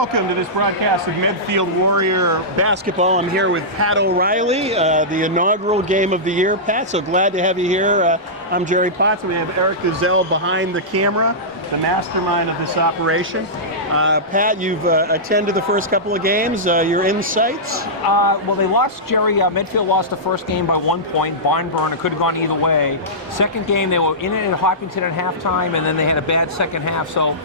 welcome to this broadcast of Medfield Warrior basketball. I'm here with Pat O'Reilly, the inaugural game of the year. Pat, so glad to have you here. I'm Jerry Potts, and we have Eric Gazelle behind the camera, the mastermind of this operation. Pat, you've attended the first couple of games. Your insights? Well, they lost, Jerry. Medfield lost the first game by 1 point. Barn burn. It could have gone either way. Second game, they were in it at Hopkinton at halftime, and then they had a bad second half. So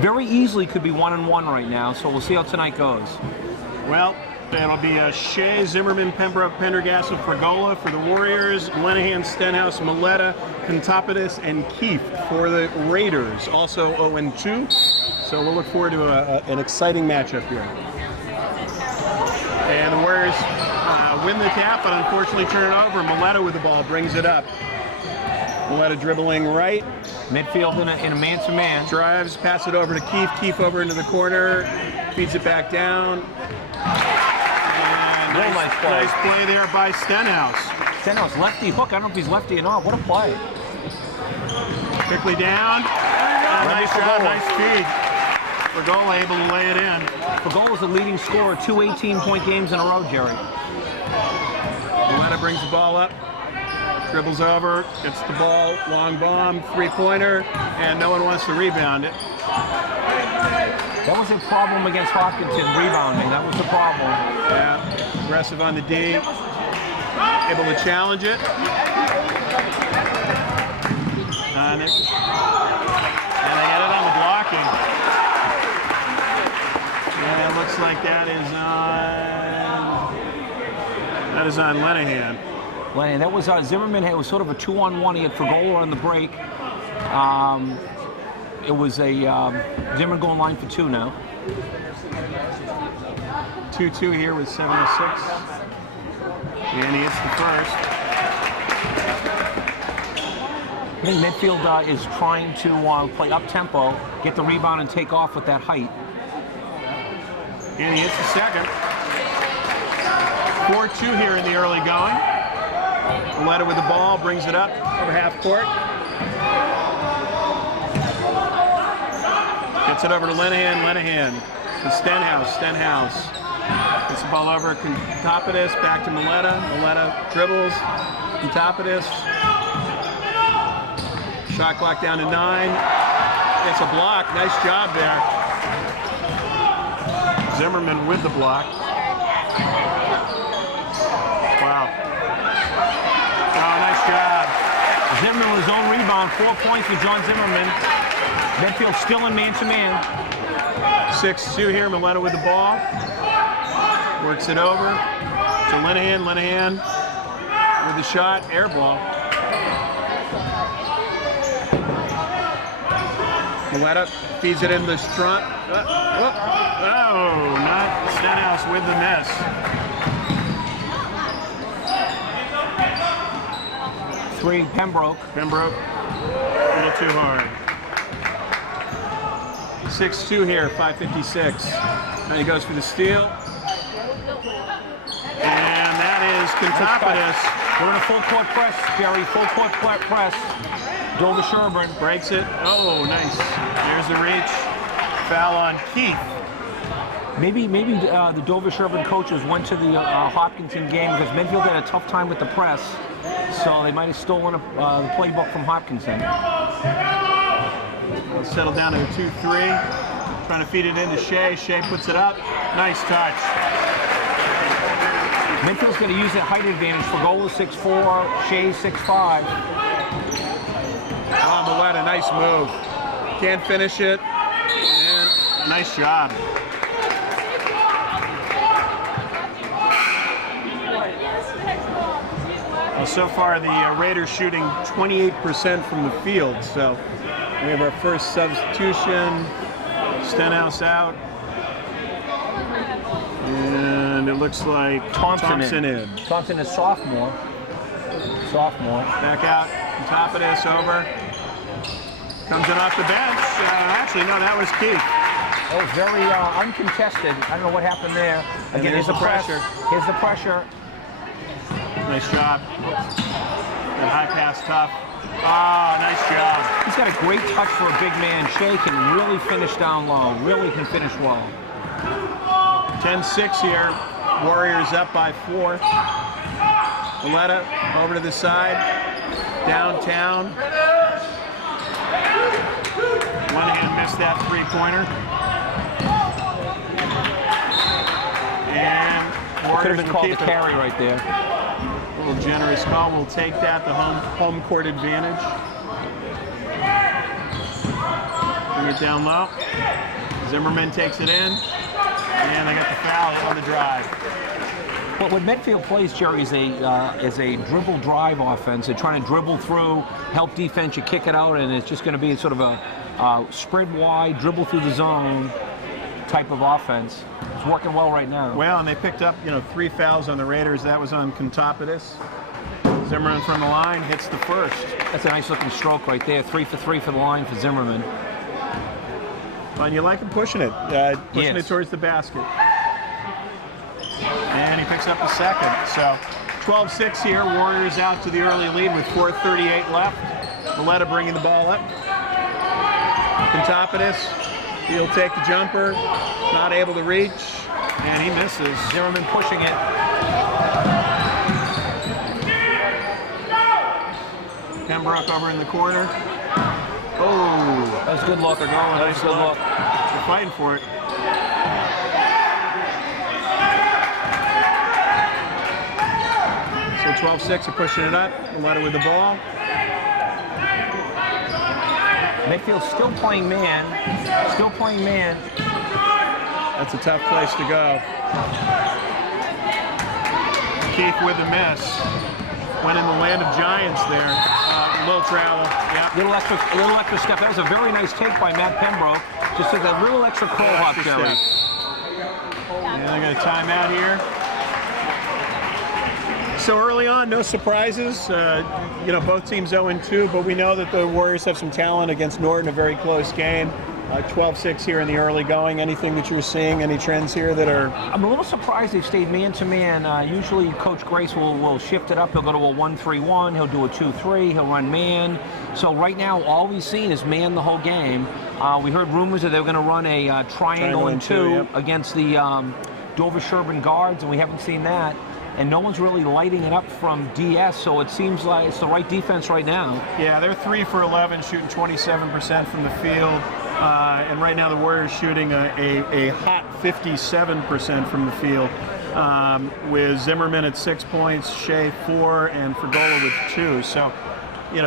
very easily could be 1-1 right now. So we'll see how tonight goes. Well, it'll be Shea, Zimmerman, Pembroke, Pendergast, and Fregola for the Warriors, Lenahan, Stenhouse, Maletta, Contopidis, and Keefe for the Raiders. Also 0-2. So we'll look forward to an exciting matchup here. And the Warriors win the tap, but unfortunately turn it over. Maletta with the ball brings it up. Maletta dribbling right. Medfield in a man-to-man. Drives, pass it over to Keefe. Keefe over into the corner. Feeds it back down. And nice play there by Stenhouse. Stenhouse, lefty hook. I don't know if he's lefty or not. What a play. Quickly down. Nice shot, nice feed. Fregola able to lay it in. Fregola is the leading scorer, 2 18-point games in a row, Jerry. Maletta brings the ball up. Dribbles over, gets the ball, long bomb, three-pointer, and no one wants to rebound it. That was a problem against Hopkinton, rebounding. That was the problem. Yeah, aggressive on the D. Able to challenge it. And they get it on the blocking. And it looks like that is on Lenahan. That was Zimmerman. It was sort of a 2-on-1. He had Fregola on the break. It was a Zimmerman going line for 2 now. 2-2 here with 7:06. And he hits the first. I think Medfield is trying to play up-tempo, get the rebound, and take off with that height. And he hits the second. 4-2 here in the early going. Maletta with the ball, brings it up over half court. Gets it over to Lenahan. Lenahan to Stenhouse. Stenhouse gets the ball over. Contopidis back to Maletta. Maletta dribbles. Contopidis. Shot clock down to 9. It's a block. Nice job there. Zimmerman with the block. Wow. Oh, nice job. Zimmerman with his own rebound. 4 points for John Zimmerman. Medfield still in man-to-man. 6-2 here. Maletta with the ball. Works it over to Lenahan. Lenahan with the shot. Air ball. Maletta feeds it in the front. Oh, not Stenhouse with the miss. Three, Pembroke. Pembroke, a little too hard. 6-2 here, 5:56. Now he goes for the steal. And that is Contopidis. We're in a full court press, Jerry. Full court press. Dover Sherburne breaks it. Oh, nice. There's the reach. Foul on Keefe. Maybe the Dover Sherburne coaches went to the Hopkinton game because Medfield had a tough time with the press, so they might have stolen the playbook from Hopkinton. We'll settle down to a 2-3. Trying to feed it into Shea. Shea puts it up. Nice touch. Medfield's going to use that height advantage. Fregola 6'4", Shea 6'5". Oh, Maletta, nice move. Can't finish it. And nice job. Well, so far the Raiders shooting 28% from the field. So we have our first substitution. Stenhouse out. And it looks like Thompson in. Thompson is sophomore. Back out. Contopidis over. Comes in off the bench. Actually, no, that was Keefe. That was very uncontested. I don't know what happened there. Again, here's the pressure. Here's the pressure. Nice job. That high pass tough. Oh, nice job. He's got a great touch for a big man. Shea can really finish down low. Really can finish well. 10-6 here. Warriors up by 4. Valletta over to the side. Downtown. Monahan missed that 3-pointer. And Warriors Could have been will called keep a it. carry right there. A little generous call. We'll take that, the home court advantage. Bring it down low. Zimmerman takes it in. And they got the foul on the drive. Well, what Medfield plays, Jerry, is a dribble drive offense. They're trying to dribble through, help defense, you kick it out, and it's just going to be sort of a spread wide, dribble through the zone type of offense. It's working well right now. Well, and they picked up, 3 fouls on the Raiders. That was on Kontopoulos. Zimmerman from the line hits the first. That's a nice looking stroke right there. 3 for 3 for the line for Zimmerman. And you like him pushing it Yes. towards the basket. And he picks up the second. So 12-6 here. Warriors out to the early lead with 4:38 left. Valletta bringing the ball up. Kontopoulos, he'll take the jumper. Not able to reach. And he misses. Zimmerman pushing it. Pembroke over in the corner. Oh, That was a good look. Nice good look. they're fighting for it. So 12-6, they're pushing it up. Valletta with the ball. Medfield still playing man. Still playing man. That's a tough place to go. Keith with the miss. Went in the land of giants there. Little travel. Yeah. Little extra step. That was a very nice take by Matt Pembroke. Just took a little extra curl hop, Extra Jerry. step. And they got a timeout here. So early on, no surprises. Both teams 0-2, but we know that the Warriors have some talent against Norton, a very close game. 12-6 here in the early going. Anything that you're seeing, any trends here that are... I'm a little surprised they've stayed man-to-man. Usually Coach Grace will shift it up. He'll go to a 1-3-1. He'll do a 2-3. He'll run man. So right now, all we've seen is man the whole game. We heard rumors that they were going to run a triangle and two yep. against the Dover-Sherburne guards, and we haven't seen that. And no one's really lighting it up from DS, so it seems like it's the right defense right now. Yeah, they're 3 for 11, shooting 27% from the field. And right now the Warriors shooting a hot 57% from the field, with Zimmerman at 6 points, Shea 4, and Fergola with 2. So,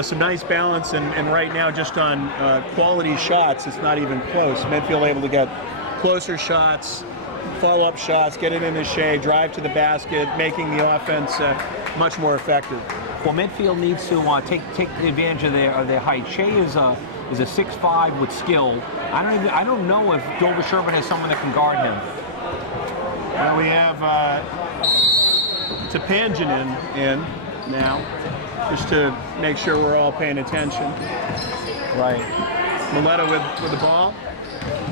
some nice balance. And right now, just on quality shots, it's not even close. Medfield able to get closer shots, follow-up shots, get it into Shea, drive to the basket, making the offense much more effective. Well, Medfield needs to take advantage of their height. Shea is a 6'5" with skill. I don't know if Dover-Sherburne has someone that can guard him. Well, we have Tepanjanin in now, just to make sure we're all paying attention. Right. Valletta with the ball.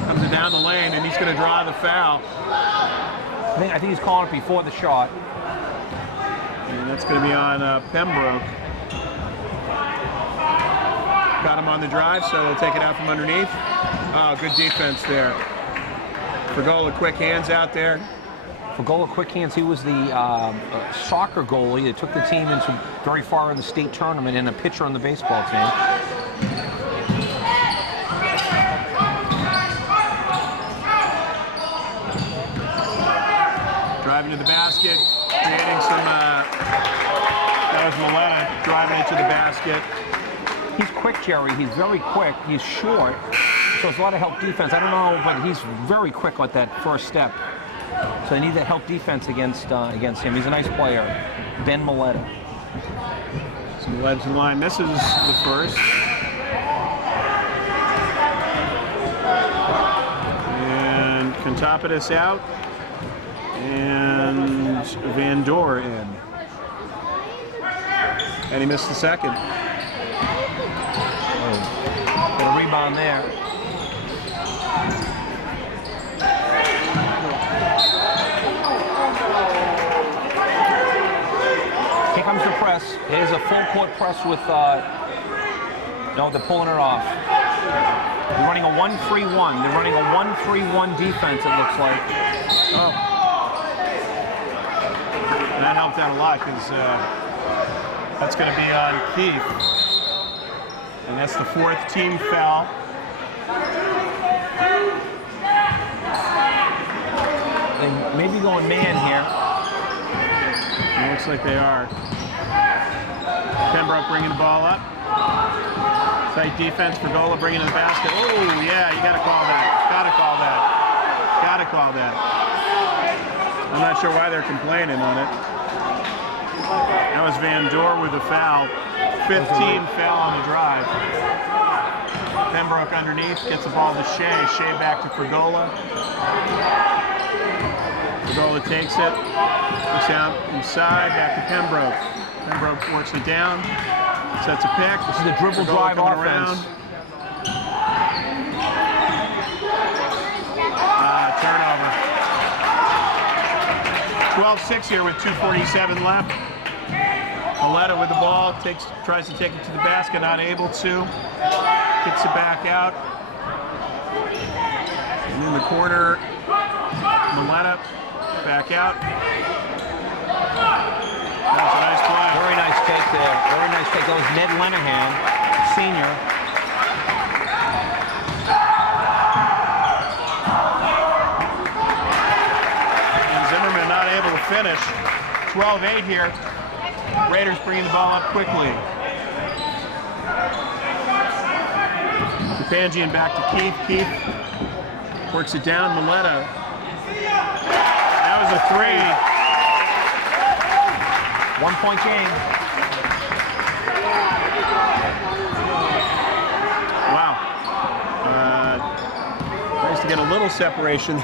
Comes it down the lane, and he's going to draw the foul. I think he's calling it before the shot. And that's going to be on Pembroke. Got him on the drive, so they'll take it out from underneath. Oh, good defense there. Fergola, quick hands out there. Fergola, quick hands. He was the soccer goalie that took the team into very far in the state tournament and a pitcher on the baseball team. Driving to the basket, creating some, that was Valletta driving into the basket. He's quick, Jerry. He's very quick. He's short, so it's a lot of help defense. I don't know, but he's very quick with that first step. So they need that help defense against him. He's a nice player. Ben Valletta. So Valletta's in line. This is the first. And Kontopoulos out. And Van Dor in. And he missed the second. Got a rebound there. Here comes the press. Here's a full court press with, no, they're pulling it off. They're running a 1-3-1. They're running a 1-3-1 defense, it looks like. Oh. that helped out a lot because that's going to be on Keith. And that's the 4th team foul. They may be going man here. It looks like they are. Pembroke bringing the ball up. Tight defense for Gola bringing in the basket. Oh, yeah, you got to call that. Got to call that. Got to call that. I'm not sure why they're complaining on it. That was Van Door with a foul. 5th team foul on the drive. Pembroke underneath, gets the ball to Shea. Shea back to Fergola. Fergola takes it. Looks out inside, back to Pembroke. Pembroke works it down. Sets a pick. This is the dribble drive offense. Turnover. 12-6 here with 2:47 left. Aletta with the ball, tries to take it to the basket, not able to. Kicks it back out. And in the corner, Aletta back out. That was a nice play. Very nice take there. Very nice take. That was Ned Lenahan, senior. And Zimmerman not able to finish. 12-8 here. Raiders bringing the ball up quickly. Pangian back to Keith. Keith works it down. Miletta. That was a 3. 1-point game. Wow. Nice to get a little separation.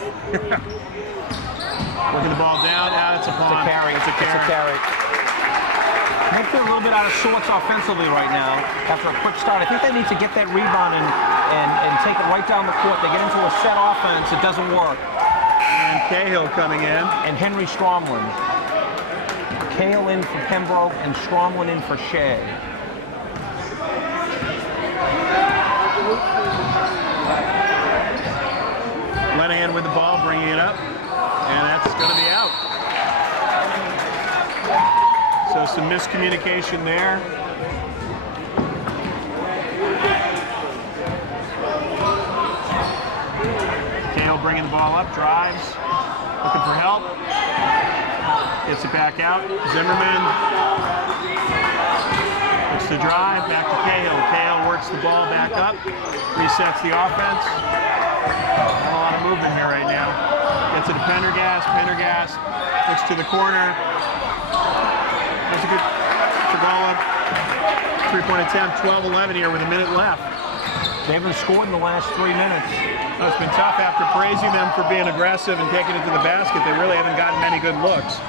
Working the ball down. It's a punt. It's a carry. Medfield a little bit out of sorts offensively right now after a quick start. I think they need to get that rebound and take it right down the court. They get into a set offense, it doesn't work. And Cahill coming in. And Henry Stromlin. Cahill in for Pembroke and Stromlin in for Shea. Lenahan with the ball, bringing it up. And that's going to be out. So some miscommunication there. Cahill bringing the ball up, drives, looking for help. Gets it back out. Zimmerman looks to drive, back to Cahill. Cahill works the ball back up, resets the offense. Not a lot of movement here right now. Gets it to Pendergast. Pendergast looks to the corner. That's a good Fergola. 3-point attempt, 12-11 here with a minute left. They haven't scored in the last 3 minutes. It's been tough after praising them for being aggressive and taking it to the basket. They really haven't gotten many good looks.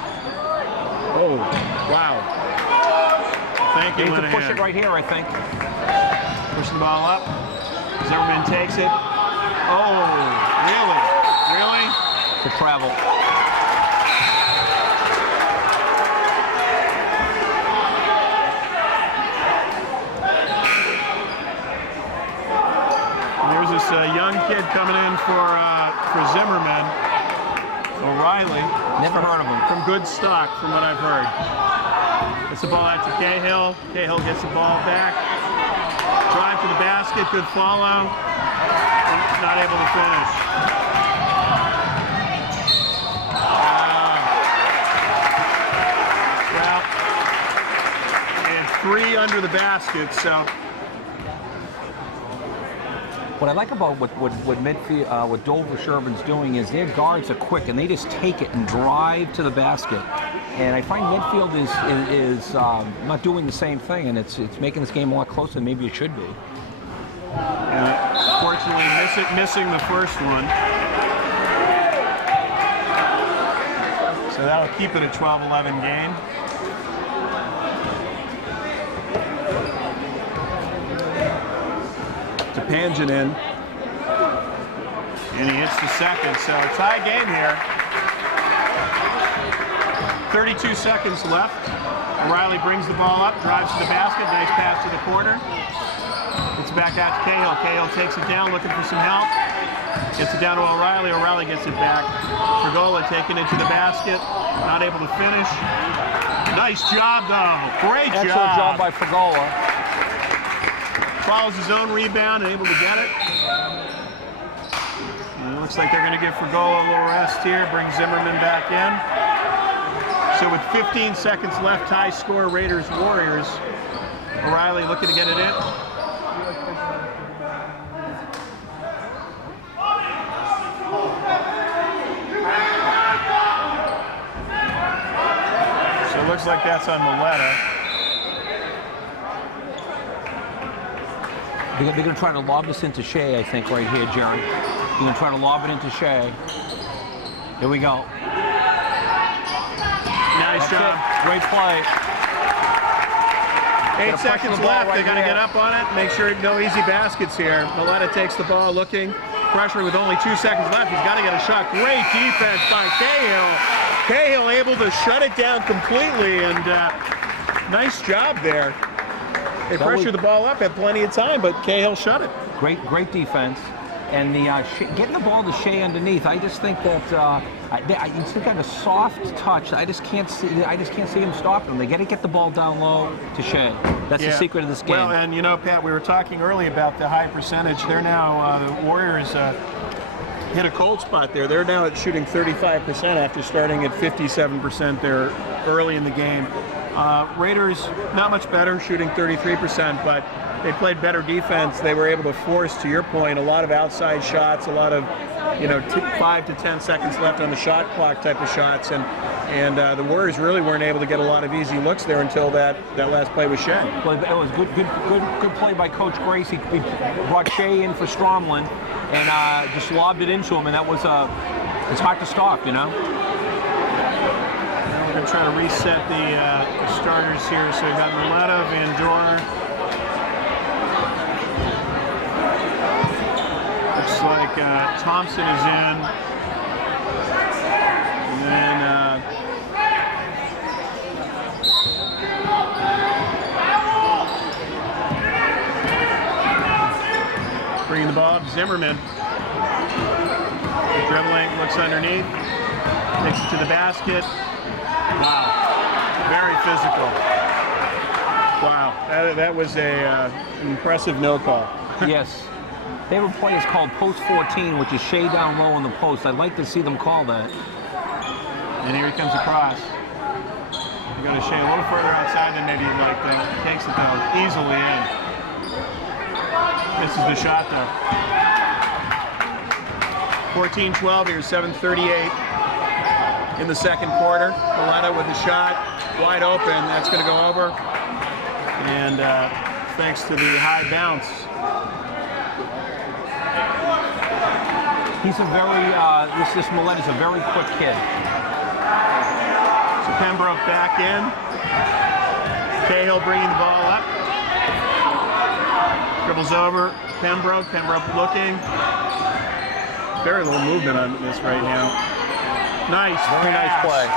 Oh, wow. Thank you, They need to Linehan. push it right here, I think. Pushing the ball up. Zimmerman takes it. Oh, really? Really? To travel. There's this young kid coming in for Zimmerman, O'Reilly. Never heard of him. From good stock, from what I've heard. Gets the ball out to Cahill. Cahill gets the ball back. Drive to the basket, good follow. Not able to finish. Well, they had 3 under the basket, so. What I like about what Medfield, what Dover Sherburne's doing is their guards are quick and they just take it and drive to the basket. And I find Medfield is not doing the same thing, and it's making this game a lot closer than maybe it should be. And fortunately, missing the first one. So that'll keep it a 12-11 game. Pangian in, and he hits the second, so a tie game here. 32 seconds left. O'Reilly brings the ball up, drives to the basket, nice pass to the corner. It's back out to Cahill. Cahill takes it down, looking for some help. Gets it down to O'Reilly. O'Reilly gets it back. Fregola taking it to the basket. Not able to finish. Nice job, though. Great job. Excellent job by Fregola. Follows his own rebound and able to get it. And it looks like they're going to give Fregola a little rest here. Bring Zimmerman back in. So with 15 seconds left, tie score Raiders-Warriors. O'Reilly looking to get it in. So it looks like that's on Maletta. They're going to try to lob this into Shea, I think, right here, Jerry. They're going to try to lob it into Shea. Here we go. Nice job. Great play. 8 seconds left. They got to get up on it. Make sure no easy baskets here. Maletta takes the ball, looking. Pressure with only 2 seconds left. He's got to get a shot. Great defense by Cahill. Cahill able to shut it down completely, and nice job there. They pressured the ball up, had plenty of time, but Cahill shut it. Great defense. And the getting the ball to Shea underneath, I just think that he's got a soft touch. I just can't see him stopping him. They got to get the ball down low to Shea. That's the secret of this game. Well, and you know, Pat, we were talking earlier about the high percentage. They're now the Warriors hit a cold spot there. They're now at shooting 35% after starting at 57% there early in the game. Raiders not much better, shooting 33%, but they played better defense. They were able to force, to your point, a lot of outside shots, a lot of 5 to 10 seconds left on the shot clock type of shots, and the Warriors really weren't able to get a lot of easy looks there until that last play with Shea. Well, it was good play by Coach Grace. He brought Shea in for Stromlin and just lobbed it into him, and that was it's hard to stop, you know. We're going to try to reset the starters here. So we've got Maletta, Van Dorn. Looks like Thompson is in. And then bringing the ball up, Zimmerman. Dribbling, looks underneath. Takes it to the basket. Wow, very physical. Wow, that was an impressive no call. Yes. They have a play is called post 14, which is Shea down low in the post. I'd like to see them call that. And here he comes across. You go to Shea a little further outside than maybe you'd like to. Takes it though, easily in. This is the shot though. 14-12 here, 7:38 in the second quarter. Maletta with the shot, wide open. That's going to go over. And thanks to the high bounce. He's a very, this Maletta's a very quick kid. So Pembroke back in. Cahill bringing the ball up. Dribbles over. Pembroke looking. Very little movement on this right now. Nice. Very nice play.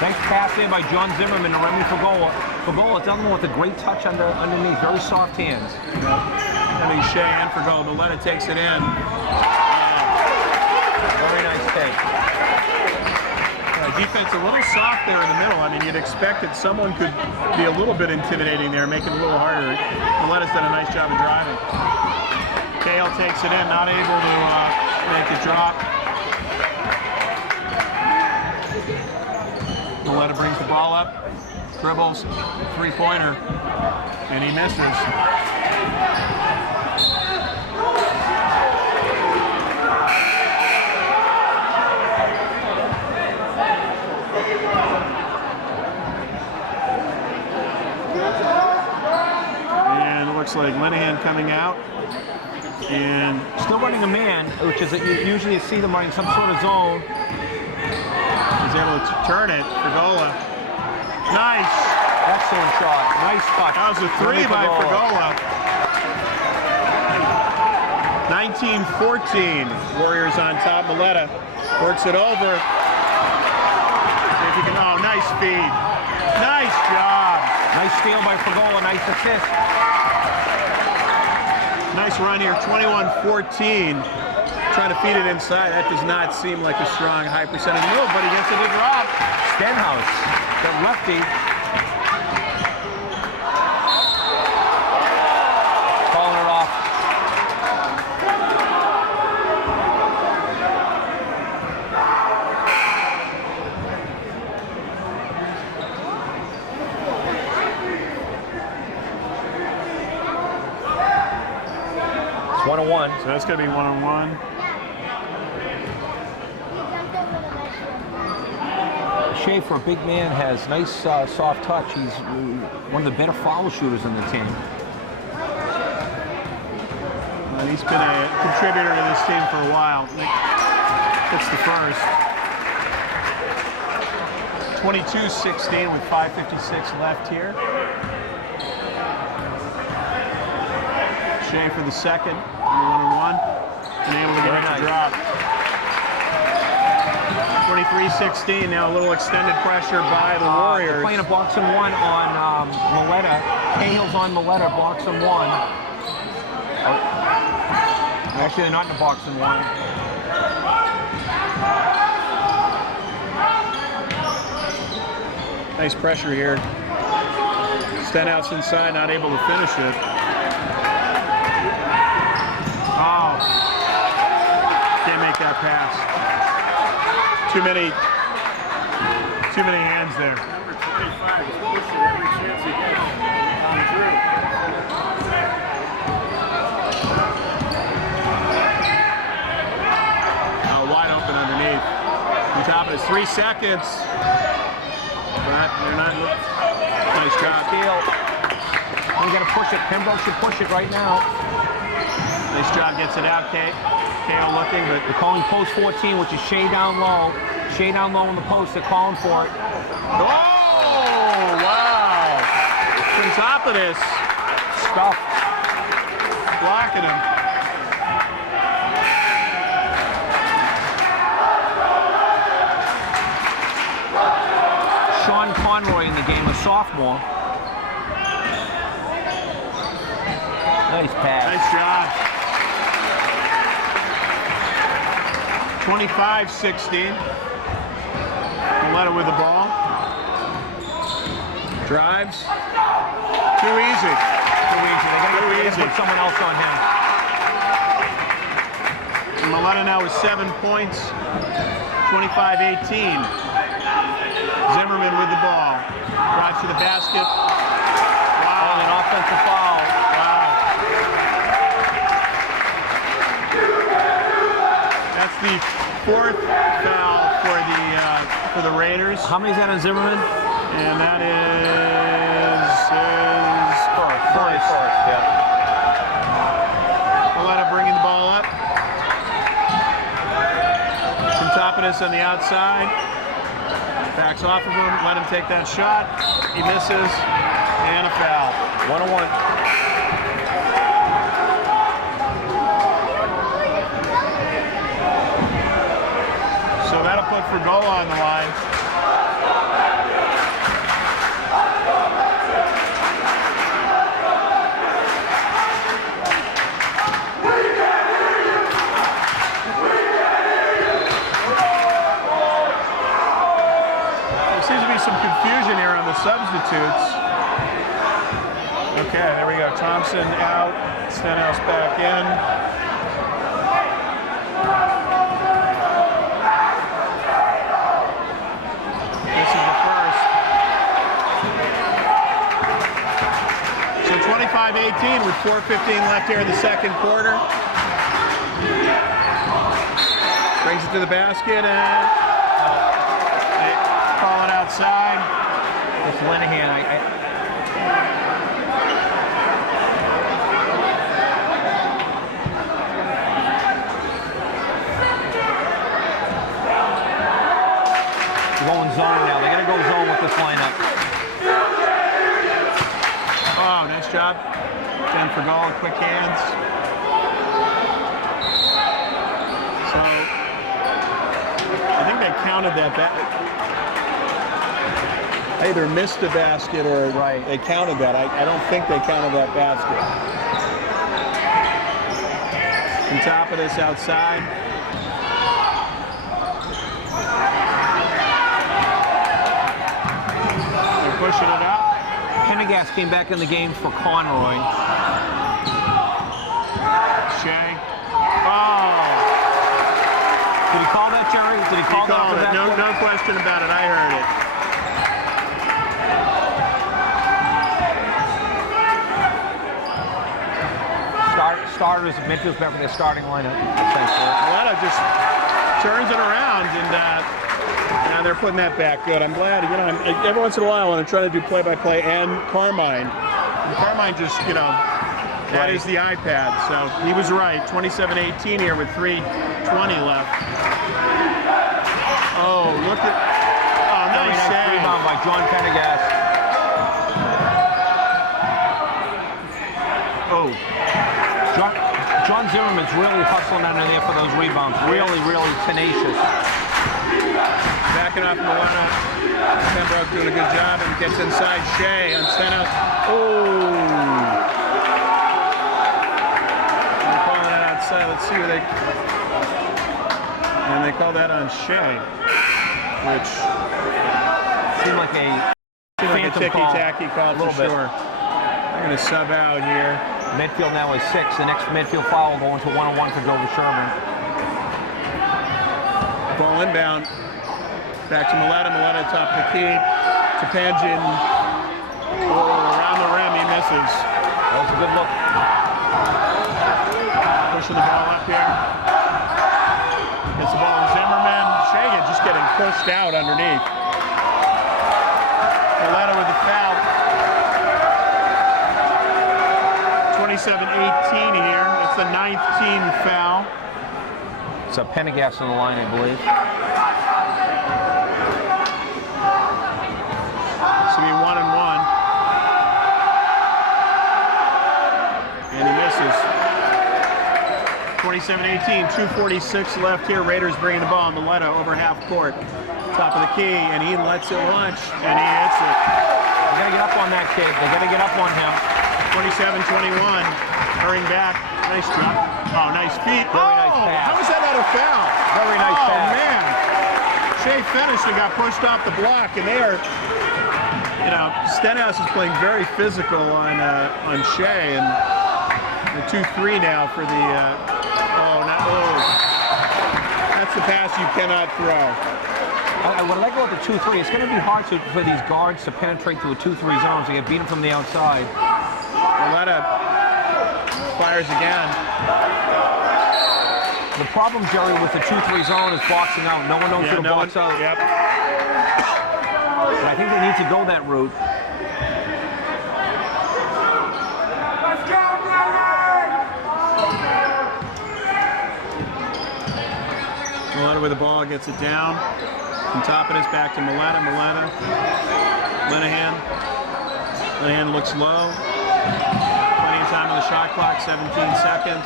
Nice pass in by John Zimmerman and Remy Fregola. Fregola, the other one with a great touch underneath. Very soft hands. I mean, Shea and Fregola. Maletta takes it in. Very nice take. Defense a little soft there in the middle. I mean, you'd expect that someone could be a little bit intimidating there, make it a little harder. Maletta's done a nice job of driving. Cahill takes it in, not able to make the drop. Maletta brings the ball up, dribbles, three-pointer, and he misses. And it looks like Linehan coming out. And still running a man, which is usually you see them running some sort of zone. He's able to turn it. Fregola. Nice. Excellent shot. Nice touch. That was a three by Fregola. 19-14. Warriors on top. Maletta works it over. See if he can. Oh, nice feed. Nice job. Nice steal by Fregola. Nice assist. Nice run here, 21-14. Trying to feed it inside. That does not seem like a strong high percentage move, but he gets it to drop. Stenhouse, the lefty. Calling it off. It's 1-1. So that's going to be 1-on-1. Schaefer, a big man, has nice soft touch. He's one of the better foul shooters in the team. And he's been a contributor to this team for a while. That's the first. 22-16 with 5:56 left here. Schaefer the second, 1-on-1, and able to get it to drop. 23-16, now a little extended pressure by the Warriors. They're playing a box and one on Maletta. Cahill's on Maletta, box and one. Actually, they're not in a box and one. Nice pressure here. Stenhouse inside, not able to finish it. Oh, can't make that pass. Too many hands there. Number 25 is pushing every chance he gets on through. Wide open underneath. On top of it, 3 seconds. But they're not. Nice job. Steal. We got to push it. Pembroke should push it right now. Nice job, gets it out, Kate. Kale looking, but They're calling post 14, which is Shea down low. Shea down low in the post. They're calling for it. oh, wow! On top of this, Stuff. blocking him. Sean Conroy in the game, a sophomore. Nice pass. Nice job. 25-16. Maletta with the ball. Drives. Too easy. Too easy. They gotta put someone else on him. And Maletta now with 7 points. 25-18. Zimmerman with the ball. Drives to the basket. Wow. An offensive foul. Wow. That's the 4th foul for the Raiders. How many is that on Zimmerman? And that is his first. Yeah. Maletta bringing the ball up. Kontopolis on the outside. Backs off of him, let him take that shot. He misses, and a foul. 1-1. So that'll put Fregola on the line. Some confusion here on the substitutes. Okay, there we go. Thompson out, Stenhouse back in. This is the first. So 25-18 with 4:15 left here in the second quarter. Brings it to the basket and calling outside. It's Linehan. Going zone now. They got to go zone with this lineup. Oh, nice job. Jen Fregola, quick hands. So, I think they counted that back. Either missed a basket or Right. they counted that. I don't think they counted that basket. On top of this outside. They're pushing it up. Pendergast came back in the game for Conroy. Shea. Oh! Did he call that, Jerry? Did he call that? Called it. No question about it. I heard it. Starters, Medfield's back with their starting lineup, essentially. Milano just turns it around, and now they're putting that back good. I'm glad, every once in a while when I'm trying to do play-by-play and Carmine just, that is the iPad. So he was right. 27-18 here with 3:20 left. Oh, look at, nice save. Rebound by John Pendergast. Oh. John Zimmerman's really hustling under there for those rebounds. Really, really tenacious. Backing off Milano. Pembroke doing a good job and gets inside Shea on Stenhouse. Oh! They're calling that outside. Let's see where they... And they call that on Shea, which seemed like a ticky-tacky call for sure. They're going to sub out here. Medfield now is 6. The next Medfield foul going to 1-on-1 for Dover Sherman. Ball inbound. Back to Milano. Milano top of the key. To Pangin. Oh, around the rim. He misses. That was a good look. Pushing the ball up here. Gets the ball to Zimmerman. Shagan just getting pushed out underneath. Milano with the foul. 27-18 here. That's the 9th team foul. It's a Pendergast on the line, I believe. It's going to be 1-and-1. And he misses. 27-18, 2:46 left here. Raiders bringing the ball. Milano over half court. Top of the key, and he lets it launch, and he hits it. They got to get up on that kid. They got to get up on him. 27-21, hurrying back. Nice drop. Oh, nice feet. Very nice pass. How is that not a foul? Very nice pass. Oh, man. Shea finished and got pushed off the block, and they are, Stenhouse is playing very physical on Shea, and the 2-3 now for the, that's the pass you cannot throw. When I go with the 2-3, it's going to be hard for these guards to penetrate through a 2-3 zone, so you beat them from the outside. Milano fires again. The problem, Jerry, with the 2-3 zone is boxing out. No one knows who to box out. Yep. And I think they need to go that route. Milano with the ball, gets it down. From top of this, back to Milano. Linehan looks low. Plenty of time on the shot clock, 17 seconds.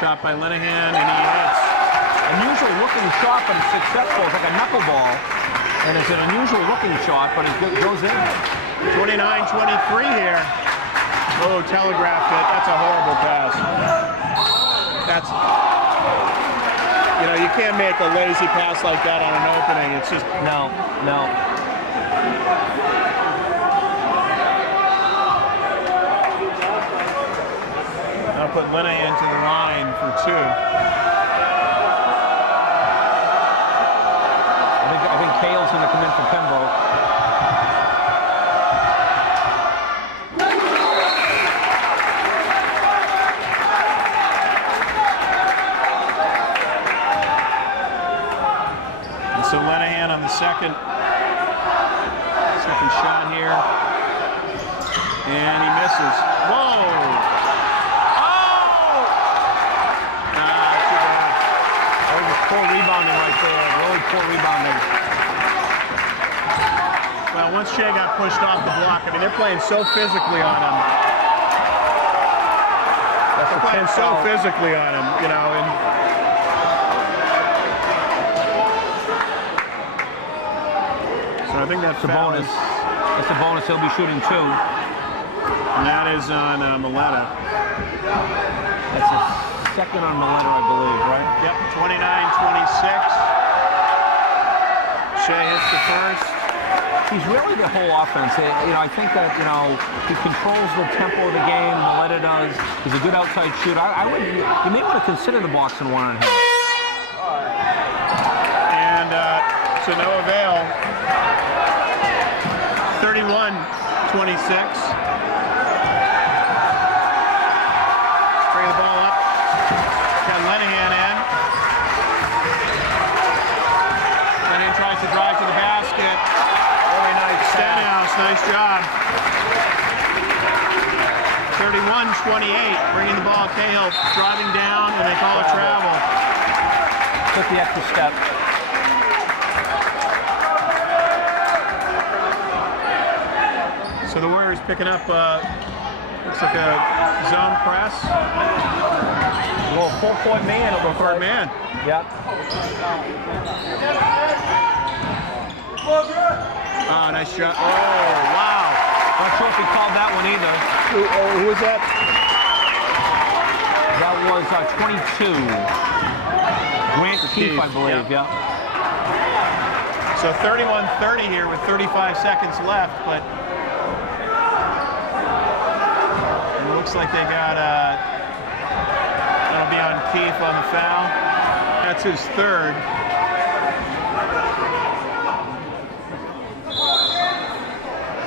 Shot by Linehan, and he hits. Unusual looking shot, but it's successful. It's like a knuckleball. And it's an unusual looking shot, but it goes in. 29-23 here. Oh, telegraphed it. That's a horrible pass. That's... you can't make a lazy pass like that on an opening. It's just... No. I'll put Linehan to the line for 2. I think Cale's going to come in for Pembroke. So Linehan on the second shot here, and he misses. Whoa! Oh! Too bad. That was poor rebounding right there. Really poor rebounding. Well, once Shea got pushed off the block, they're playing so physically on him. They're playing so physically on him, and. I think that's a bonus. That's a bonus. He'll be shooting 2. And that is on Milano. That's his second on Milletta, I believe, right? Yep, 29-26. Shea hits the first. He's really the whole offense. I think that he controls the tempo of the game. Milletta does. He's a good outside shooter. You may want to consider the box and one on him. And to no avail. 31-26. Bring the ball up. Got Lenihan in. Lenihan tries to drive to the basket. Very nice. Stenhouse, nice job. 31-28. Bringing the ball. Cahill driving down, and they call it travel. Took the extra step. So the Warriors picking up, looks like a zone press. A little full-court man. Full-court man. Yep. Oh, nice shot. Oh, wow. Not sure if he called that one either. Who was that? That was 22. Grant Keefe, I believe, Yep. yeah. So 31-30 here with 35 seconds left, but it looks like they got, that'll be on Keefe on the foul. That's his third.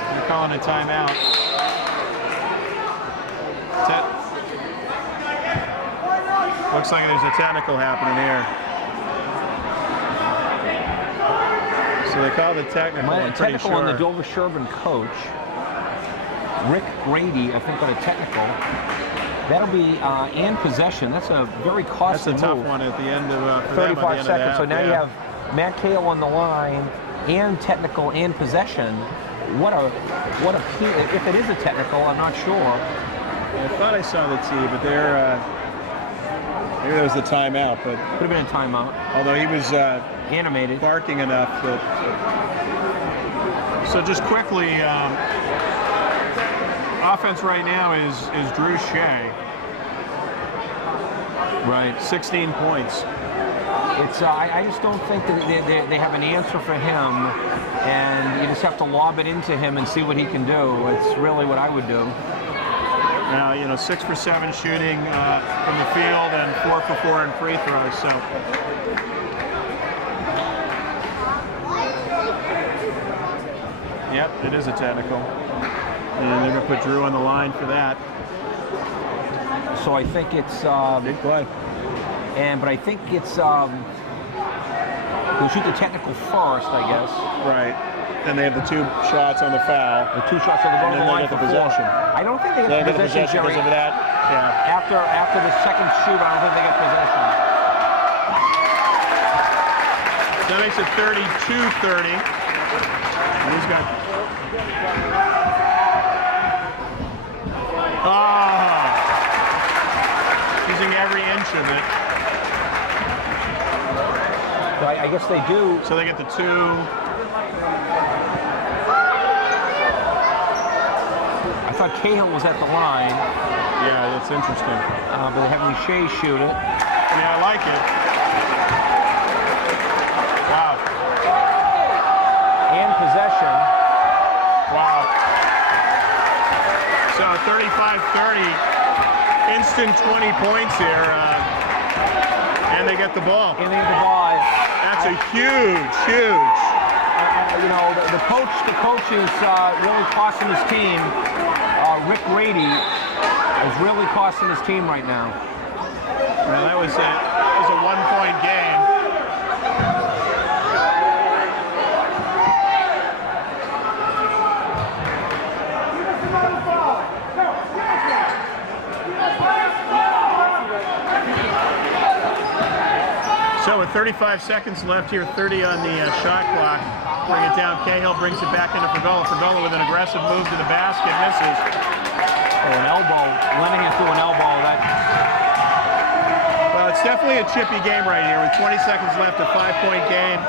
They're calling a timeout. Looks like there's a technical happening here. So they call the technical. I'm pretty technical sure. on the Dover Sherburne coach. Rick Grady, I think, got a technical. That'll be and possession. That's a very costly That's a tough move. one at the end of for 35 them at the end seconds. Of So now you have Matt Cahill on the line and technical and possession. What a if it is a technical, I'm not sure. I thought I saw the T, but they're maybe that was the timeout. But could have been a timeout. Although he was animated, barking enough that. So just quickly, offense right now is Drew Shea. Right. 16 points. It's I just don't think that they have an answer for him, and you just have to lob it into him and see what he can do. It's really what I would do. Now, 6 for 7 shooting from the field and 4 for 4 in free throws. So. Yep, it is a technical. And they're going to put Drew on the line for that. So I think it's big play. But I think it's we'll shoot the technical first, I guess. Right. Then they have the 2 shots on the foul. The 2 shots on the goal line for possession. I don't think they get the possession, because of that. Yeah. After the second shoot, I don't think they get possession. That makes it 32-30. And he's got. Using every inch of it. So I guess they do. So they get the 2. I thought Cahill was at the line. Yeah, that's interesting. But they're having Shea shoot it. Yeah, I like it. Wow. And possession. Wow. So 35-30. Instant 20 points here. And they get the ball. And they get the ball. That's a huge. The coach is really costing his team. Rick Grady is really costing his team right now. Well, that was a 1-point game. So with 35 seconds left here, 30 on the shot clock. Bring it down. Cahill brings it back into Fregola. Fregola with an aggressive move to the basket, misses. Oh, an elbow. Lenihan threw an elbow. Well, it's definitely a chippy game right here with 20 seconds left, a 5-point game.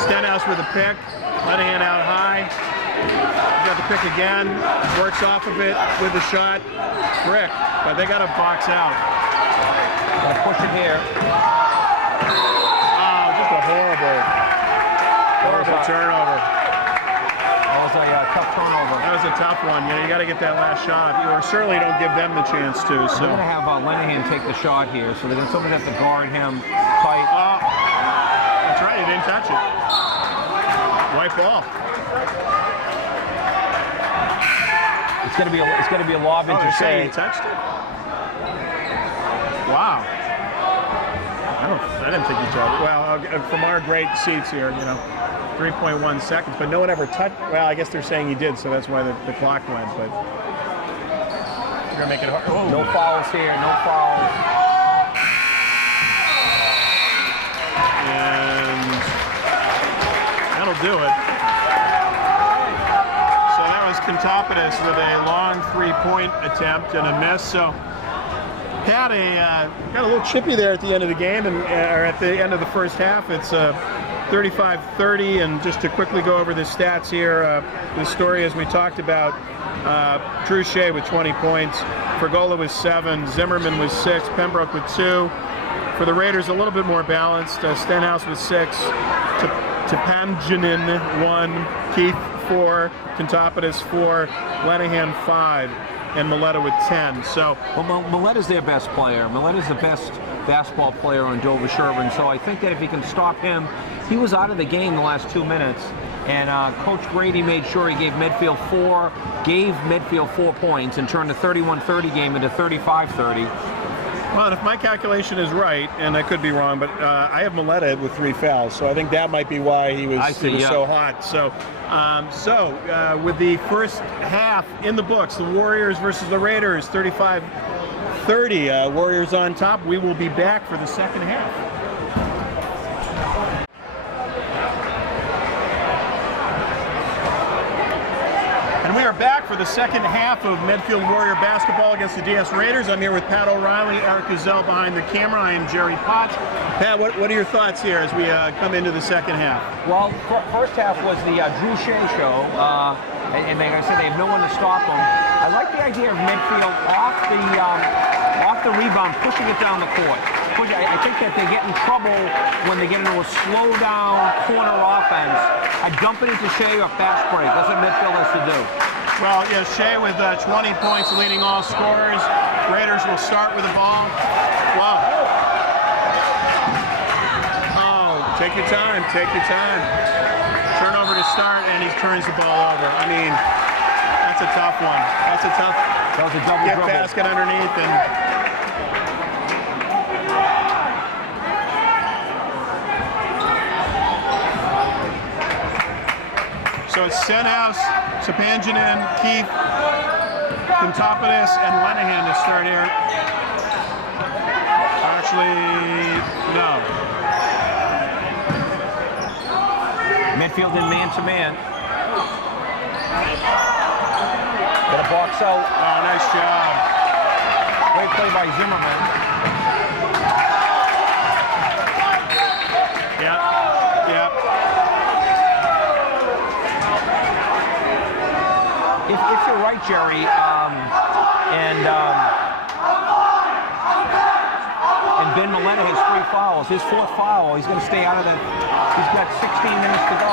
Stenhouse with a pick. Lenihan out high. Got the pick again. Works off of it with the shot. Brick, but they got to box out. Gonna push it here. Oh, just a horrible turnover. That was a tough turnover. That was a tough one. You got to get that last shot, or certainly don't give them the chance to. So They're going to have Lenahan take the shot here, so they're going to somebody have to guard him tight. That's right. He didn't touch it. White ball. It's going to be a lob They're into saying Shea. he touched it. Wow. I didn't think he touched it. Well, from our great seats here, 3.1 seconds, but no one ever touched. Well, I guess they're saying he did, so that's why the clock went. But you're gonna make it hard. Oh. No fouls here. No fouls. And that'll do it. So that was Contopoulos with a long three-point attempt and a miss. So Pat got a little chippy there at the end of the game, or at the end of the first half. It's 35-30, and just to quickly go over the stats here, the story as we talked about, Drew Shea with 20 points, Fergola with 7, Zimmerman with 6, Pembroke with 2. For the Raiders, a little bit more balanced. Stenhouse with 6, Tepanjanin 1, Keith 4, Contopoulos 4, Lenahan 5, and Milletta with 10. So, well, Milletta's their best player. Milletta's the best basketball player on Dover Sherburne. So I think that if he can stop him, he was out of the game the last 2 minutes. And Coach Grady made sure he gave Medfield 4 points and turned the 31-30 game into 35-30. Well, and if my calculation is right, and I could be wrong, but I have Milletta with 3 fouls, so I think that might be why he was so hot. So, with the first half in the books, the Warriors versus the Raiders, 35-30. Warriors on top. We will be back for the second half. And we are back for the second half of Medfield Warrior basketball against the DS Raiders. I'm here with Pat O'Reilly, Eric Gazelle behind the camera. I am Jerry Potts. Pat, what are your thoughts here as we come into the second half? Well, first half was the Drew Shea show, and like I said, they have no one to stop them. I like the idea of Medfield off the rebound, pushing it down the court. I think that they get in trouble when they get into a slow down corner offense. I dump it into Shea or fast break. That's what Medfield has to do. Well, yeah, Shea with 20 points leading all scorers. Raiders will start with the ball. Wow. Oh, take your time, take your time. Turnover to start, and he turns the ball over. I mean, that's a tough one. That's a tough. That was a double get dribble. Basket underneath and. So it's Stenhouse, Tepanjanin, Keith, Contopoulos, and Lenahan to start here. Actually, no. Medfield in man-to-man. Got a box out. Oh, nice job. Great play by Zimmerman. Yep. If you're right, Jerry, and Ben Milletta has 3 fouls. His 4th foul, he's going to stay out of the. He's got 16 minutes to go.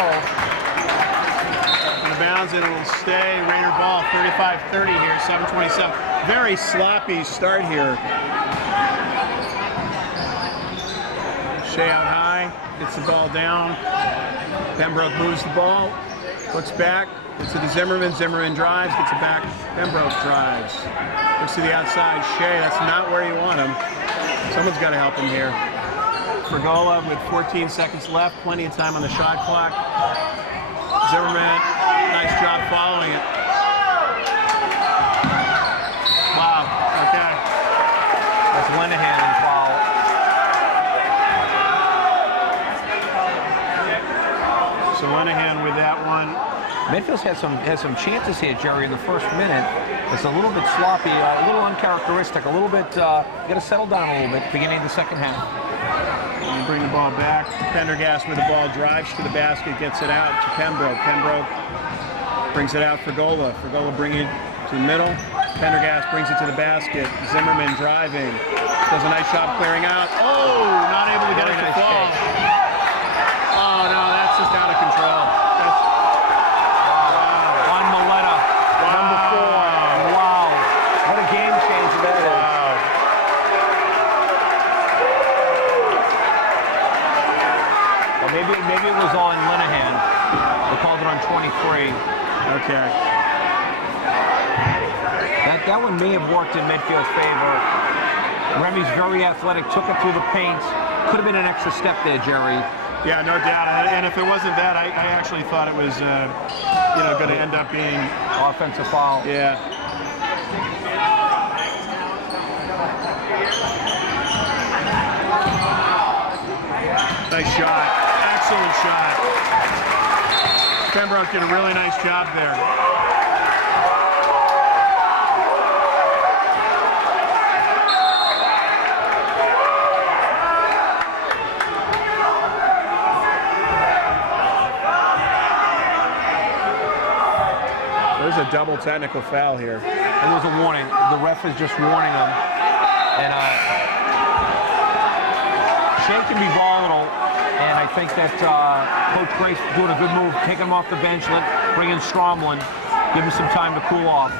In the bounds, and it'll stay. Raider ball, 35-30 here, 7:27. Very sloppy start here. Shea out high, gets the ball down. Pembroke moves the ball, looks back. Gets it to Zimmerman. Zimmerman drives, gets it back. Pembroke drives. Looks to the outside. Shea, that's not where you want him. Someone's got to help him here. Fergola with 14 seconds left. Plenty of time on the shot clock. Zimmerman, nice job following it. Wow, okay. That's Lenahan in foul. So Lenahan with that one. Medfield's has some chances here, Jerry, in the first minute. It's a little bit sloppy, a little uncharacteristic, a little bit, you got to settle down a little bit beginning of the second half. And bring the ball back. Pendergast with the ball, drives to the basket, gets it out to Pembroke. Pembroke brings it out for Fergola. Fergola bringing it to the middle. Pendergast brings it to the basket. Zimmerman driving. Does a nice job clearing out. Oh, not able to get it to fall. Oh, no, that's just out of control. That's, On Maletta, number 4. Wow. What a game changer that is. Well, maybe it was on Linehan. They called it on 23. Okay. That one may have worked in Medfield's favor. Remy's very athletic, took it through the paint. Could have been an extra step there, Jerry. Yeah, no doubt. And if it wasn't that, I actually thought it was, going to end up being Offensive foul. Yeah. Nice shot. Excellent shot. Pembroke did a really nice job there. There's a double technical foul here. And there's a warning. The ref is just warning them. And Shea can be volatile. And I think that Coach Grace doing a good move, taking him off the bench, bring in Stromlin, give him some time to cool off.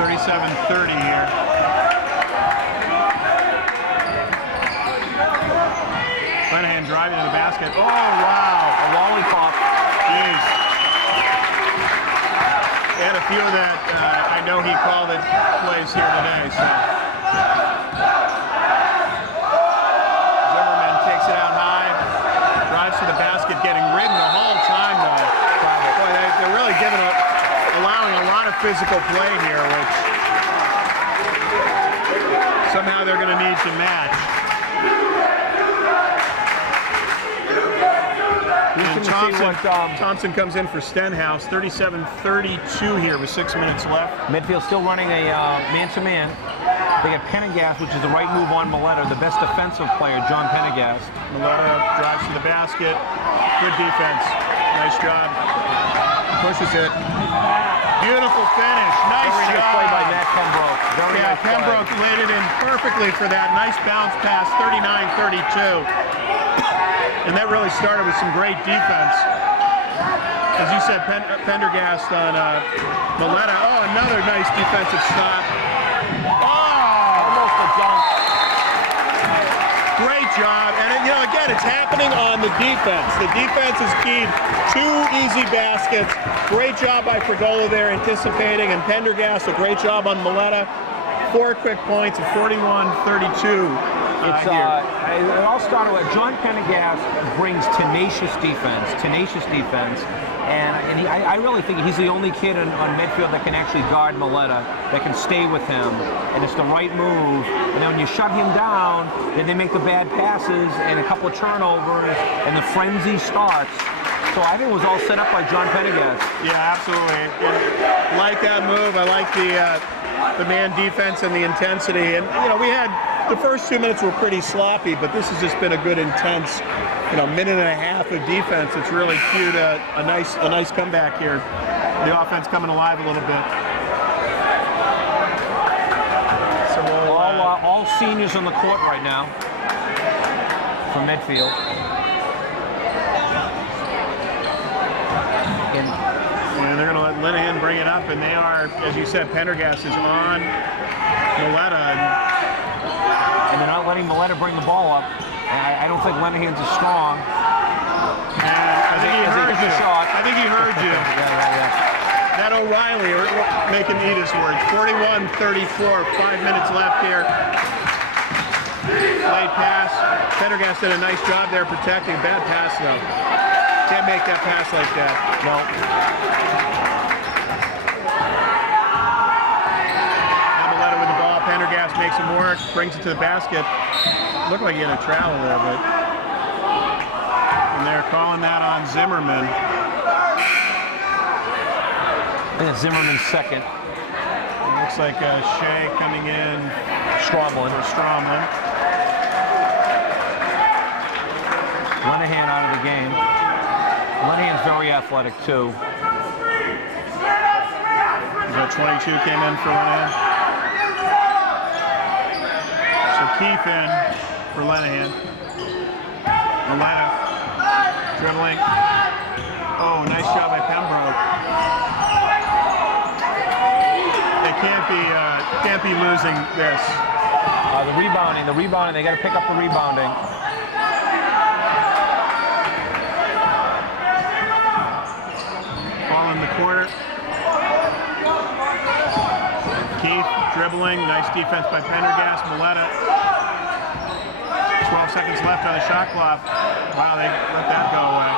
37-30 here. Linehan driving to the basket. Oh, wow. A lollipop. Jeez. And a few that I know he called it plays here today. So Zimmerman takes it out high, drives to the basket, getting ridden the whole time though. Boy, they're really allowing a lot of physical play here, which somehow they're going to need to match. And Thompson comes in for Stenhouse, 37-32 here with 6 minutes left. Medfield still running a man-to-man. They got Pendergast, which is the right move on Maletta, the best defensive player, John Pendergast. Maletta drives to the basket. Good defense. Nice job. Pushes it. Beautiful finish. Nice Very job. nice play by Matt Pembroke. Very nice play. Pembroke laid it in perfectly for that. Nice bounce pass, 39-32. And that really started with some great defense. As you said, Pendergast on Maletta. Oh, another nice defensive stop. Oh! Almost a dunk. Great job. And, again, it's happening on the defense. The defense is keyed. 2 easy baskets. Great job by Fregola there anticipating. And Pendergast, a great job on Maletta. 4 quick points of 41-32. It all started with John Pendergast brings tenacious defense, and I really think he's the only kid on Medfield that can actually guard Maletta, that can stay with him, and it's the right move. And then when you shut him down, then they make the bad passes and a couple of turnovers, and the frenzy starts. So I think it was all set up by John Pendergast. Yeah, absolutely. And like that move. I like the man defense and the intensity. And we had the first 2 minutes were pretty sloppy, but this has just been a good intense, minute and a half of defense. It's really cued a nice comeback here. The offense coming alive a little bit. So all seniors on the court right now from Medfield. And they're going to let Linehan bring it up, and they are, as you said, Pendergast is on Maletta. And they're not letting Maletta bring the ball up. And I don't think Linehan's as strong. And I think he heard you. Shot. I think he heard you. Yeah. That O'Reilly, make him eat his words. 41-34, 5 minutes left here. Late pass. Pendergast did a nice job there protecting. Bad pass, though. Can't make that pass like that. No. Maletta with the ball. Pendergast makes him work, brings it to the basket. Looked like he had a travel there, but... And they're calling that on Zimmerman. I think it's Zimmerman's second. It looks like Shea coming in. Stromlin. For Stromlin. Linehan out of the game. Linehan's very athletic, too. So 22 came in for Lenahan. So Keith in for Lenahan. Maletta dribbling. Oh, nice job by Pembroke. They can't be losing this. The rebounding. They got to pick up the rebounding. Ball in the corner. Keith dribbling. Nice defense by Pendergast. Maletta. 12 seconds left on the shot clock. Wow, they let that go away.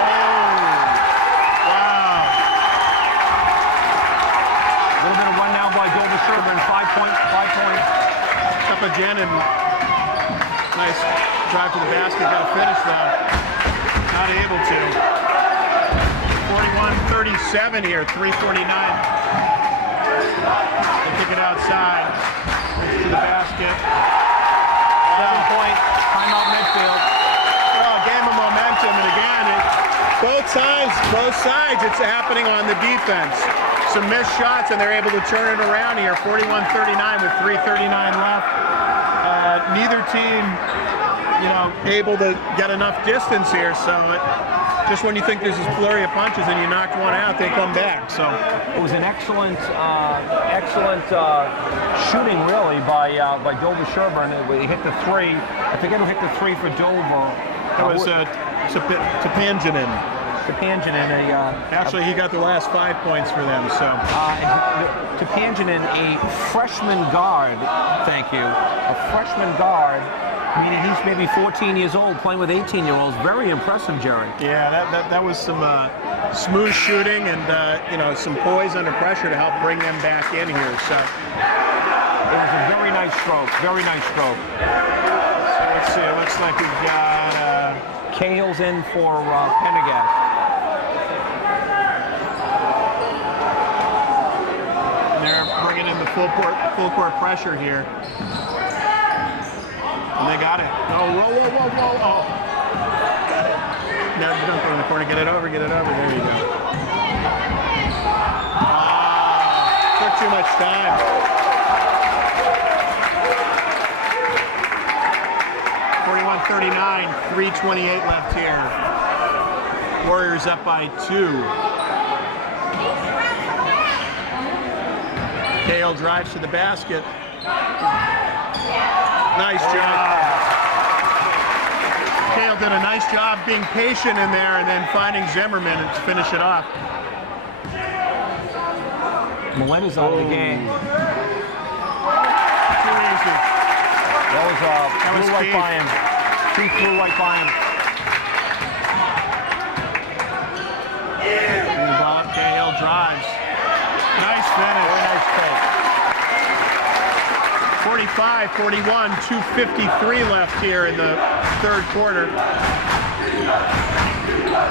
Oh! Wow! A little bit of run now by Dover Sherburne. 5 points. Jenin. Nice drive to the basket. Got to finish though. Not able to. 41-37 here. 3:49. They kick it outside. To the basket. 7-point. Timeout Medfield. Oh, game of momentum, and again, both sides, it's happening on the defense. Some missed shots, and they're able to turn it around here. 41-39 with 3:39 left. Neither team, able to get enough distance here. So just when you think there's this flurry of punches and you knocked one out, they come back. So it was an excellent shooting, really, by Dover Sherburne. He hit the three. I forget who hit the three for Dover. That was Tepanjanin. Actually, he got the last 5 points for them. So Tepanjanin, a freshman guard. Thank you. A freshman guard, meaning he's maybe 14 years old, playing with 18-year-olds. Very impressive, Jerry. Yeah, that was some smooth shooting and some poise under pressure to help bring them back in here. So it was a very nice stroke. Very nice stroke. So let's see. It looks like we've got Cahill's in for Pendergast. They're bringing in the full court pressure here. And they got it. Oh, whoa. Oh. No, don't go in the corner. Get it over. There you go. Took too much time. .39, 3:28 left here. Warriors up by 2. Cahill drives to the basket. Nice job. Cahill did a nice job being patient in there and then finding Zimmerman to finish it off. Maletta's out of the game. Too easy. That was Keith. right by him. Keith flew right by him. Cahill drives. Nice finish. Very nice pick. 45-41, 2:53 left here in the third quarter.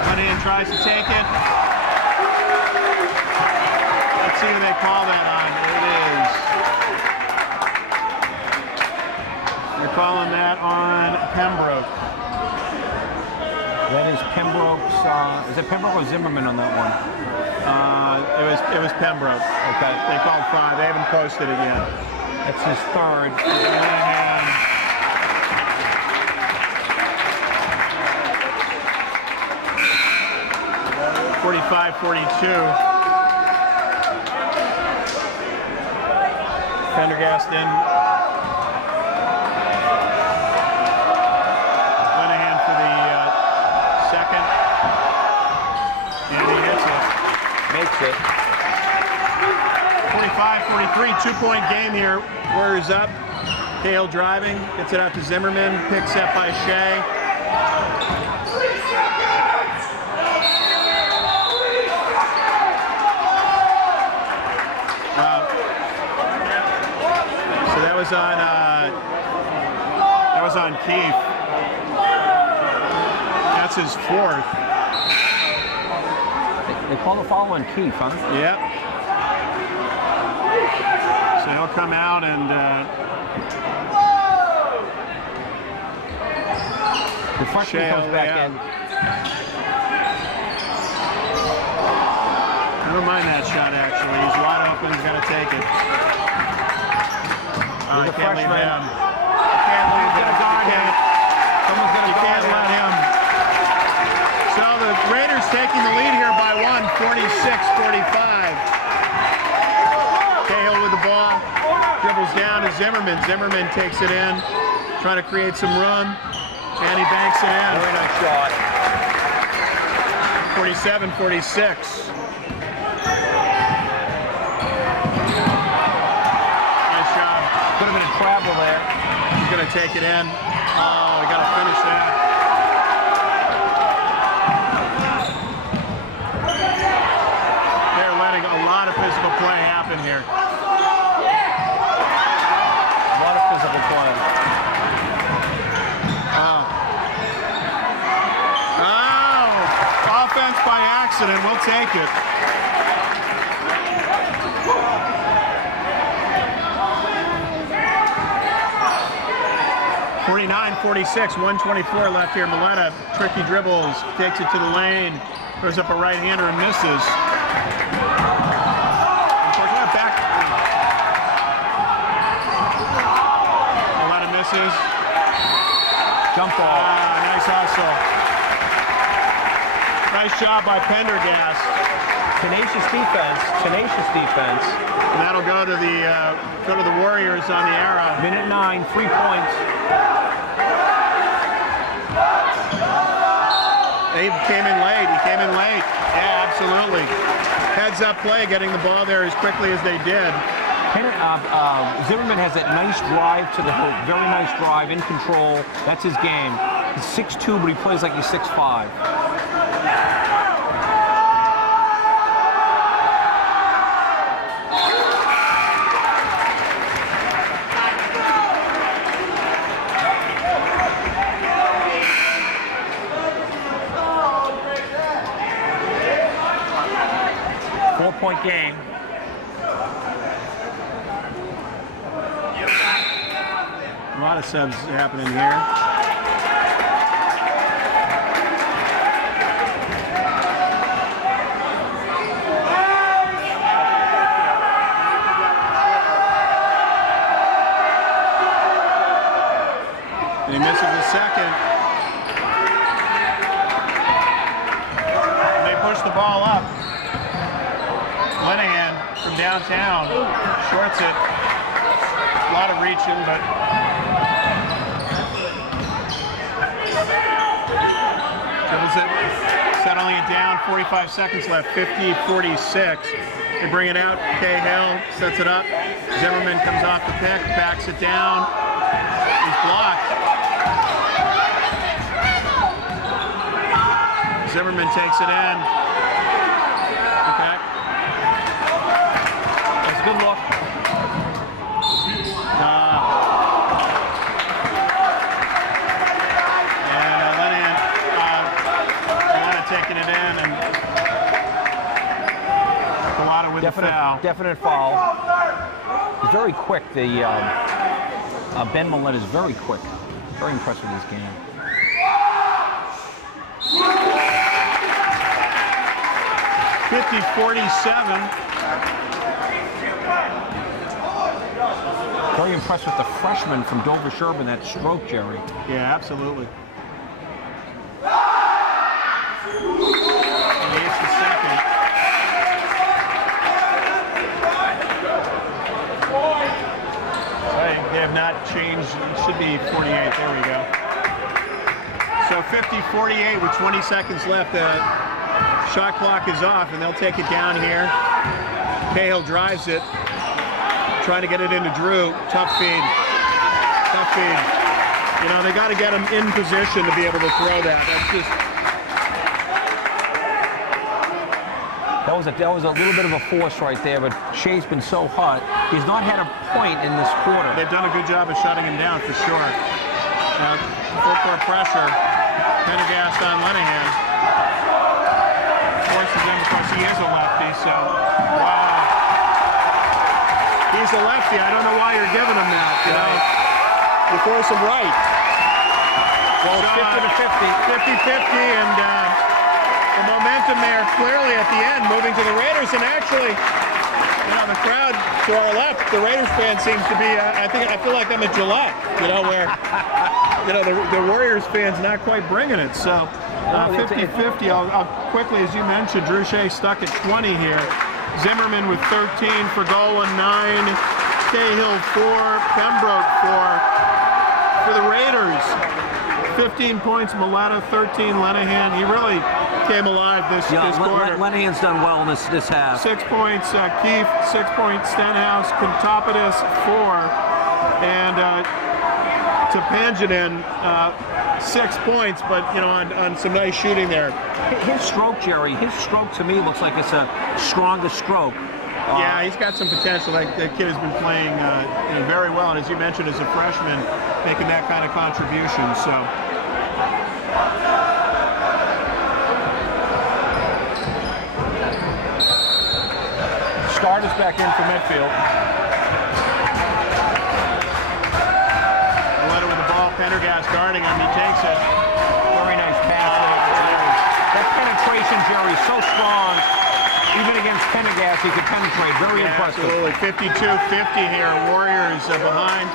Lenahan tries to take it. Let's see who they call that on. They're calling that on Pembroke. That is Pembroke's. Is it Pembroke or Zimmerman on that one? It was Pembroke. Okay. They called 5. They haven't posted it yet. That's his third. 45-42. Pendergast in. Lenahan for the second. And he hits it. Makes it. 45-43, 2-point game here. Warriors up. Cahill driving, gets it out to Zimmerman, picks up by Shea. So that was on Keith. That's his 4th. They call the foul on Keith, huh? Yep. So he'll come out and the freshman comes back in. don't mind that shot, actually. He's wide open. He's got to take it. I He's a can't leave freshman. him. I can't leave him. Someone's gonna You guard can't let him. So the Raiders taking the lead here by 1, 46-45. Cahill with the ball. Dribbles down to Zimmerman. Zimmerman takes it in. Trying to create some room. And he banks it in. Very nice shot. 47-46. Nice job. Could have been a travel there. He's going to take it in. Oh, we got to finish that. They're letting a lot of physical play happen here. A lot of physical play. Offense by accident. We'll take it. (49-46), 124 left here. Milletta, tricky dribbles, takes it to the lane, throws up a right-hander and misses. Unfortunately, back. Milletta misses. Jump ball. Nice hustle. Nice job by Pendergast. Tenacious defense. Tenacious defense. And that'll go to the Warriors on the arrow. Minute 9, 3 points. He came in late. He came in late. Yeah, absolutely. Heads up play, getting the ball there as quickly as they did. Zimmerman has that nice drive to the hoop. Very nice drive, in control. That's his game. He's 6'2", but he plays like he's 6'5". 4-point game. A lot of subs happening here. And he misses the second. And they push the ball up. Linehan from downtown shorts it. A lot of reaching, but dribbles it, settling it down. 45 seconds left. 50-46. They bring it out. Cahill sets it up. Zimmerman comes off the pick, backs it down. He's blocked. Zimmerman takes it in. Okay. That's a good look. Taking it in, and Collada with the foul. Definite foul. He's very quick. The Ben Millett is very quick. Very impressed with his game. (50-47). Very impressed with the freshman from Dover Sherburne, that stroke, Jerry. Yeah, absolutely. They have not changed. It should be 48. There we go. So 50-48 with 20 seconds left. The shot clock is off, and they'll take it down here. Cahill drives it, trying to get it into Drew. Tough feed. Tough feed. You know, they got to get him in position to be able to throw that. That's just. That was a little bit of a force right there, but Shea's been so hot. He's not had a point in this quarter. They've done a good job of shutting him down for sure. Now, full court pressure. Pendergast on Linehan. Forces him across. He is a lefty, so wow. He's a lefty. I don't know why you're giving him that. You know, you force him right. Well, 50-50. 50-50, and The momentum there clearly at the end, moving to the Raiders, and actually, the crowd to our left, the Raiders fan seems to be. I feel like I'm at Gillette, where the Warriors fans not quite bringing it. So 50-50. I'll quickly, as you mentioned, Drew Shea stuck at 20 here. Zimmerman with 13, Fergola 9, Cahill 4, Pembroke 4 for the Raiders. 15 points, Maletta 13, Lenahan. He really came alive this quarter. Lenahan's done well in this half. 6 points, Keefe, 6 points, Stenhouse, Kontopoulos 4, and Tepanjanin 6 points, but on some nice shooting there. His stroke, Jerry, to me looks like it's a stronger stroke. Yeah, he's got some potential. Like, the kid has been playing very well, and as you mentioned, as a freshman, making that kind of contribution. So. Starters back in for Medfield. Maletta with the ball, Pendergast guarding him. He takes it. Very nice pass. That penetration, Jerry, is so strong. Even against Pendergast, he could penetrate. Very impressive. Absolutely. 52-50 here. Warriors behind.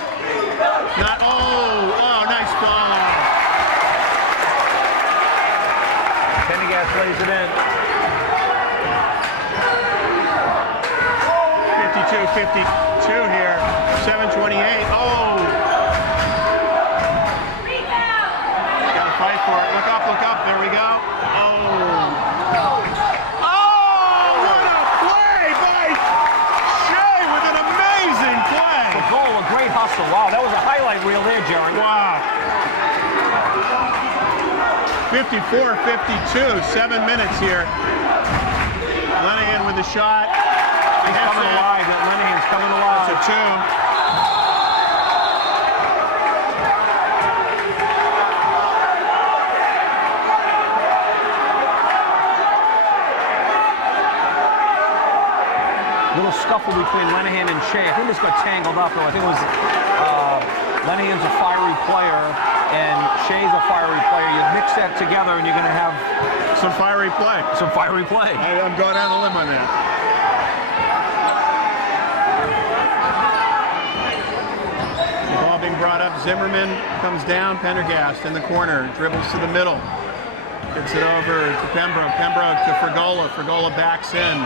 Nice ball. Pendergast lays it in. 52-52 here. 7:28. Got to fight for it. Look up. There we go. What a play by Shea with an amazing play. The goal, a great hustle. Wow, that was a highlight reel there, Jerry. Wow. 54-52, 7 minutes here. Lenahan with the shot. He's coming alive. That Lenahan's coming alive. It's a 2. Little scuffle between Lenahan and Shea. I think this got tangled up, though. I think it was Lenahan's a fiery player and Shea's a fiery player. You mix that together and you're going to have some fiery play. I'm going out on a limb on that. The ball being brought up. Zimmerman comes down. Pendergast in the corner. Dribbles to the middle. Gets it over to Pembroke. Pembroke to Fergola. Fergola backs in.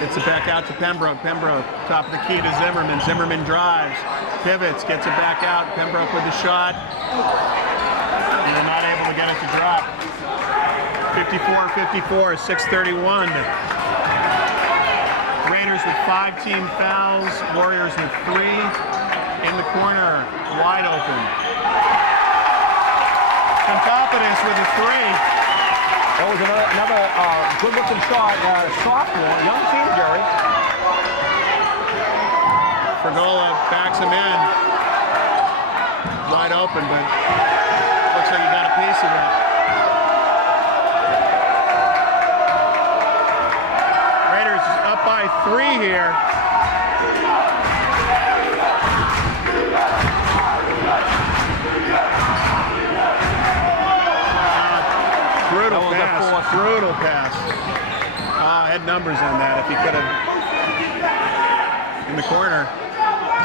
Gets it back out to Pembroke. Pembroke, top of the key to Zimmerman. Zimmerman drives, pivots, gets it back out. Pembroke with the shot. And they're not able to get it to drop. 54-54, 6:31. Raiders with 5 team fouls. Warriors with 3. In the corner, wide open. Kontopoulos with a 3. That was another good-looking shot. Sophomore, young team, Jerry. Fergola backs him in. Wide open, but looks like he got a piece of it. Raiders up by 3 here. Brutal pass. Had numbers on that. If he could have in the corner.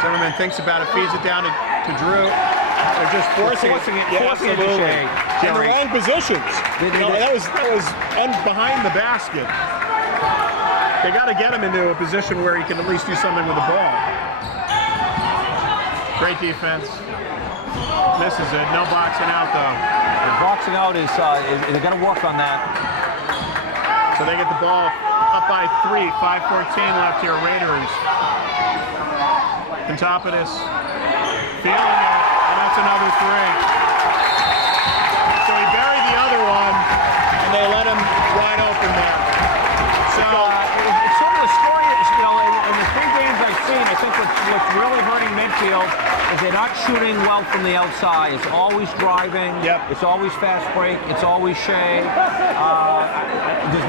Zimmerman thinks about it, feeds it down to Drew. They're just forcing it. Forcing it to Shea. In the wrong positions. That was behind the basket. They got to get him into a position where he can at least do something with the ball. Great defense. Misses it. No boxing out though. The boxing out is they're going to work on that. So they get the ball up by 3. 5:14 left here. Raiders. Kontopoulos feeling it, and that's another 3. So he buried the other one, and they let him wide open there. So it's sort of the story, in the 3 games I've seen, I think what's really hurting Medfield Medfield is they're not shooting well from the outside. It's always driving. Yep. It's always fast break. It's always Shea.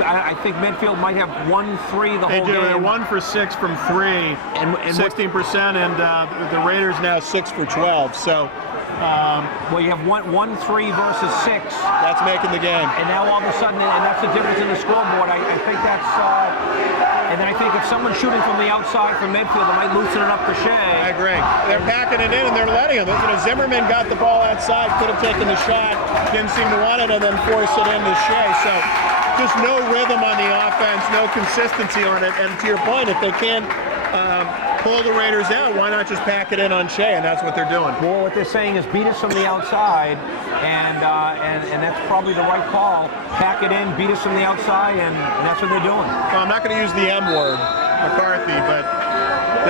I think Medfield might have 1-3 the They whole do. game. They're 1 for 6 from 3, And 16%, and the Raiders now 6 for 12. So well, you have 1-3 versus 6. that's making the game. And now all of a sudden, and that's the difference in the scoreboard. I think that's, and then I think if someone's shooting from the outside from Medfield, they might loosen it up to Shea. I agree. They're packing it in and they're letting him. Zimmerman got the ball outside, could have taken the shot, didn't seem to want it, and then force it into Shea. So just no rhythm on the offense, no consistency on it. And to your point, if they can't pull the Raiders out, why not just pack it in on Shea? And that's what they're doing. Well, what they're saying is beat us from the outside, and that's probably the right call. Pack it in, beat us from the outside, and that's what they're doing. Well, I'm not going to use the M word, McCarthy, but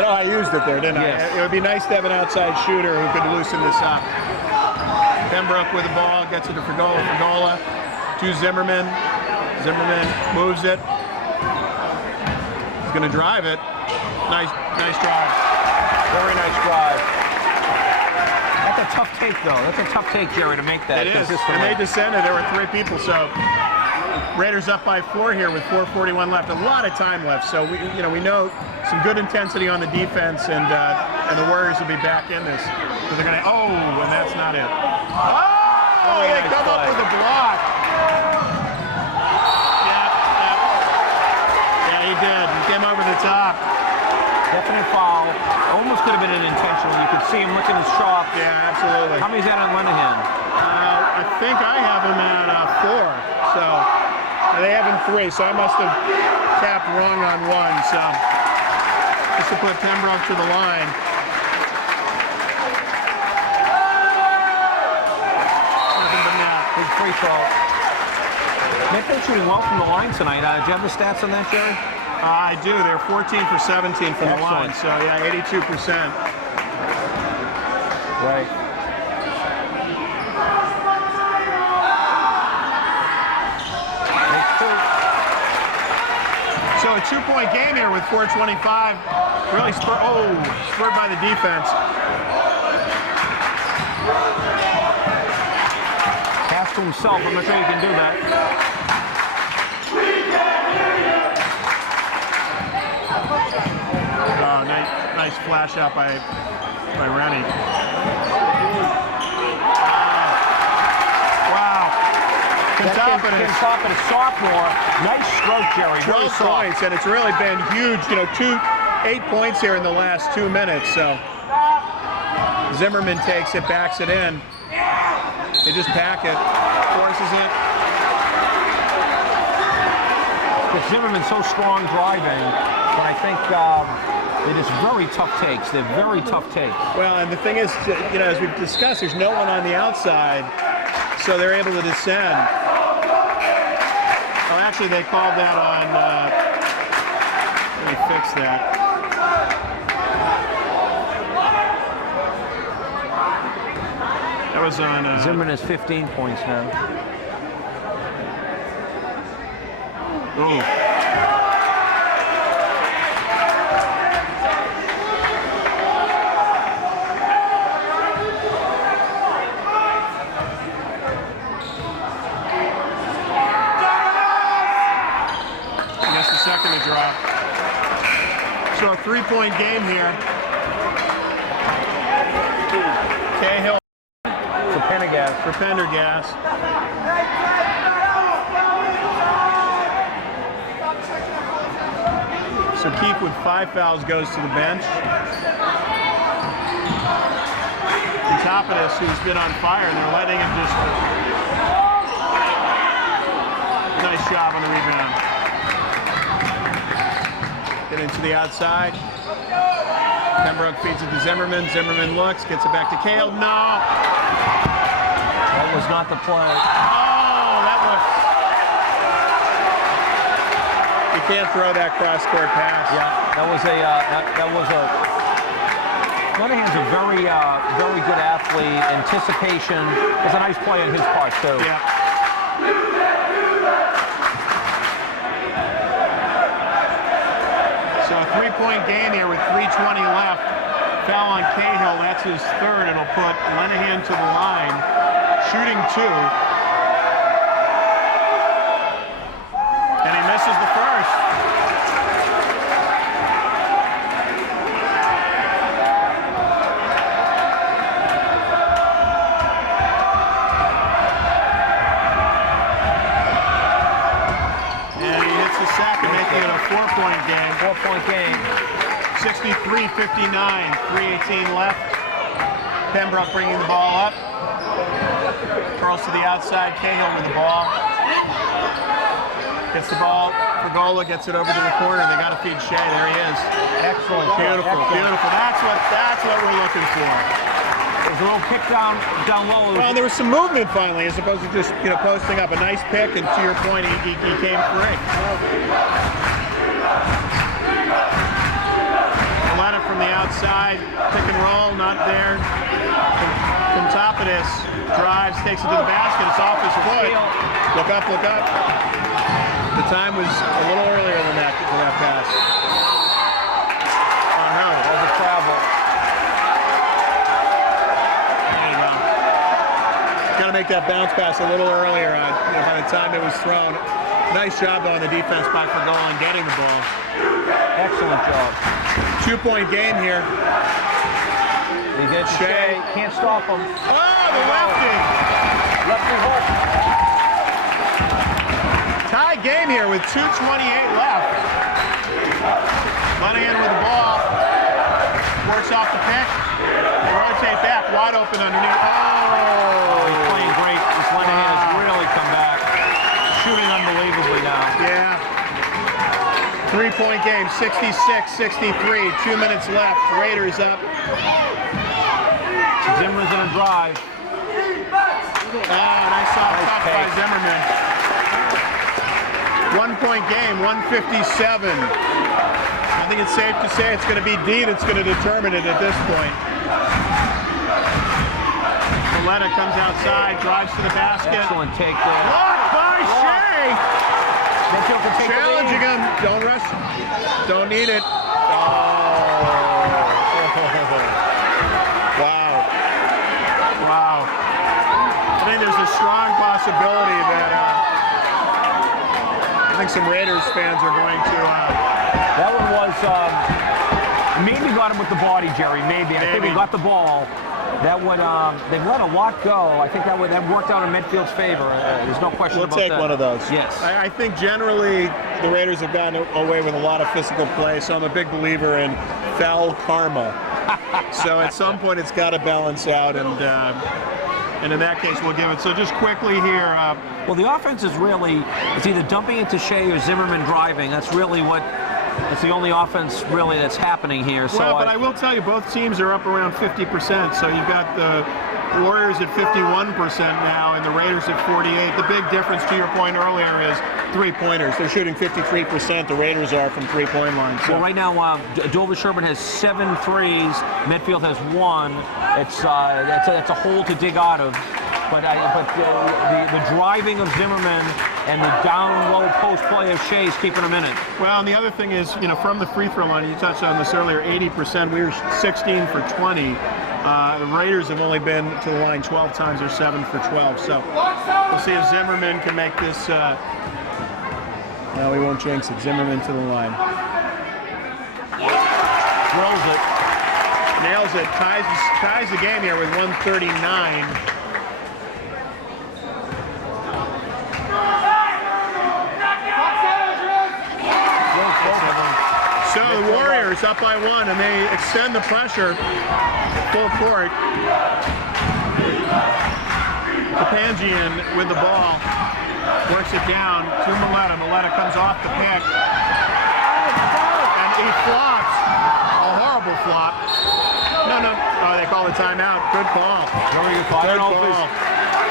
I used it there, didn't Yes. I? It would be nice to have an outside shooter who could loosen this up. Pembroke with the ball, gets it to Fregola, to Zimmerman. Zimmerman moves it. He's going to drive it. Nice drive. Very nice drive. That's a tough take, though. That's a tough take, Jerry, to make that. It is. And they descended. There were 3 people, so Raiders up by 4 here with 4:41 left. A lot of time left, so we know some good intensity on the defense, and the Warriors will be back in this. So they're going to. Oh, and that's not it. Oh, they come up with a block. Yeah, he did. He came over the top. Definite foul. Almost could have been an intentional. You could see him licking his chops. Yeah, absolutely. How many's that on Lenahan? I think I have him at 4. So they have him 3. So I must have tapped wrong on 1. So just to put Pembroke to the line. Nothing but net. Big free throw. Medfield shooting well from the line tonight. Do you have the stats on that, Jerry? I do. They're 14 for 17 from the line. So yeah, 82%. Right. So a 2-point game here with 4:25. Really spurred by the defense. Pass to himself. I'm not sure you can do that. Oh, nice flash out by Rennie. Wow. Kentopolis, sophomore. Nice stroke, Jerry. 12 points, and it's really been huge. 8 points here in the last 2 minutes. So Zimmerman takes it, backs it in. They just pack it, forces it. But Zimmerman's so strong driving, but I think they're just very tough takes. They're very tough takes. Well, and the thing is, as we've discussed, there's no one on the outside, so they're able to descend. Oh, actually, they called that on. Let me fix that. That was on. Zimmerman has 15 points now. Ooh. Just a second to drop. So a 3-point game here. Cahill For Pendergast. for Pendergast. So Keefe with 5 fouls goes to the bench. Kentopolis, who's been on fire, and they're letting him just. Nice job on the rebound. Get into the outside. Pembroke feeds it to Zimmerman. Zimmerman looks, gets it back to Cahill. No! That was not the play. Oh, that was. You can't throw that cross-court pass. Yeah, that was a. Monahan's a very good athlete. Anticipation. It's a nice play on his part too. Yeah. So a 3-point game here with 3:20 left. Foul on Cahill, that's his third. It'll put Lenahan to the line, shooting 2. And he misses the first. And he hits the second, making it a 4-point game. 4-point game. 63-59, 3:18 left. Pembroke bringing the ball up. Curls to the outside, Cahill with the ball. Gets the ball, Pergola gets it over to the corner. They got to feed Shea. There he is. Excellent. Beautiful, Excellent. beautiful. That's what we're looking for. There's a little kick down low. Well, there was some movement finally, as opposed to just posting up. A nice pick, and to your point, he came free. Letta from the outside, pick and roll, not there. From top of this, drives, takes it to the basket. It's off his foot. Look up, look up. The time was a little earlier than that for that pass. On her. There's a travel. There you go. Got to make that bounce pass a little earlier on, by the time it was thrown. Nice job though on the defense by Pergola and getting the ball. Excellent job. 2-point game here. He gets Shea. Can't stop him. Oh, the lefty! Lefty hook. Tie game here with 2:28 left. Lenahan with the ball. Works off the pick. They rotate back, wide open underneath. Oh! He's playing great. This Lenahan has really come back. Shooting unbelievably now. Yeah. 3-point game, 66-63. 2 minutes left. Raiders up. Zimmerman's in a drive. Nice soft touch by Zimmerman. 1-point game, 157. I think it's safe to say it's going to be D that's going to determine it at this point. Valletta comes outside, drives to the basket. Excellent take there. Blocked by Shea! Medfield can take the lead. Challenging him. Don't rush. Don't need it. Oh. Wow. Wow. I think there's a strong possibility that I think some Raiders fans are going to. That one was maybe got him with the body, Jerry. Maybe. I think he got the ball. That would they've let a lot go. I think that worked out in Medfield's favor. There's no question about that. We'll take one of those. Yes. I think generally the Raiders have gotten away with a lot of physical play, so I'm a big believer in foul karma. So at some point it's got to balance out, and in that case we'll give it. So just quickly here. Well, the offense is really, it's either dumping into Shea or Zimmerman driving. That's really what. It's the only offense really that's happening here. So well, but I will tell you, both teams are up around 50%. So you've got the Warriors at 51% now, and the Raiders at 48%. The big difference, to your point earlier, is three-pointers. They're shooting 53%. The Raiders are from three-point line. So. Well, right now, Dover Sherman has 7 threes. Medfield has 1. That's a hole to dig out of. But the driving of Zimmerman and the down low post play of Shea is keeping them in it. Well, and the other thing is, from the free throw line, you touched on this earlier, 80%. We were 16 for 20. The Raiders have only been to the line 12 times. They're 7 for 12. So we'll see if Zimmerman can make this. No, we won't jinx it. Zimmerman to the line. Drills it. Nails it. Ties the game here with 139. So the Warriors up by 1, and they extend the pressure full court. Kapangian with the ball, works it down to Maletta. Maletta comes off the pick, and he flops. A horrible flop. No. Oh, they call the timeout. Good call. Very good call. Good call.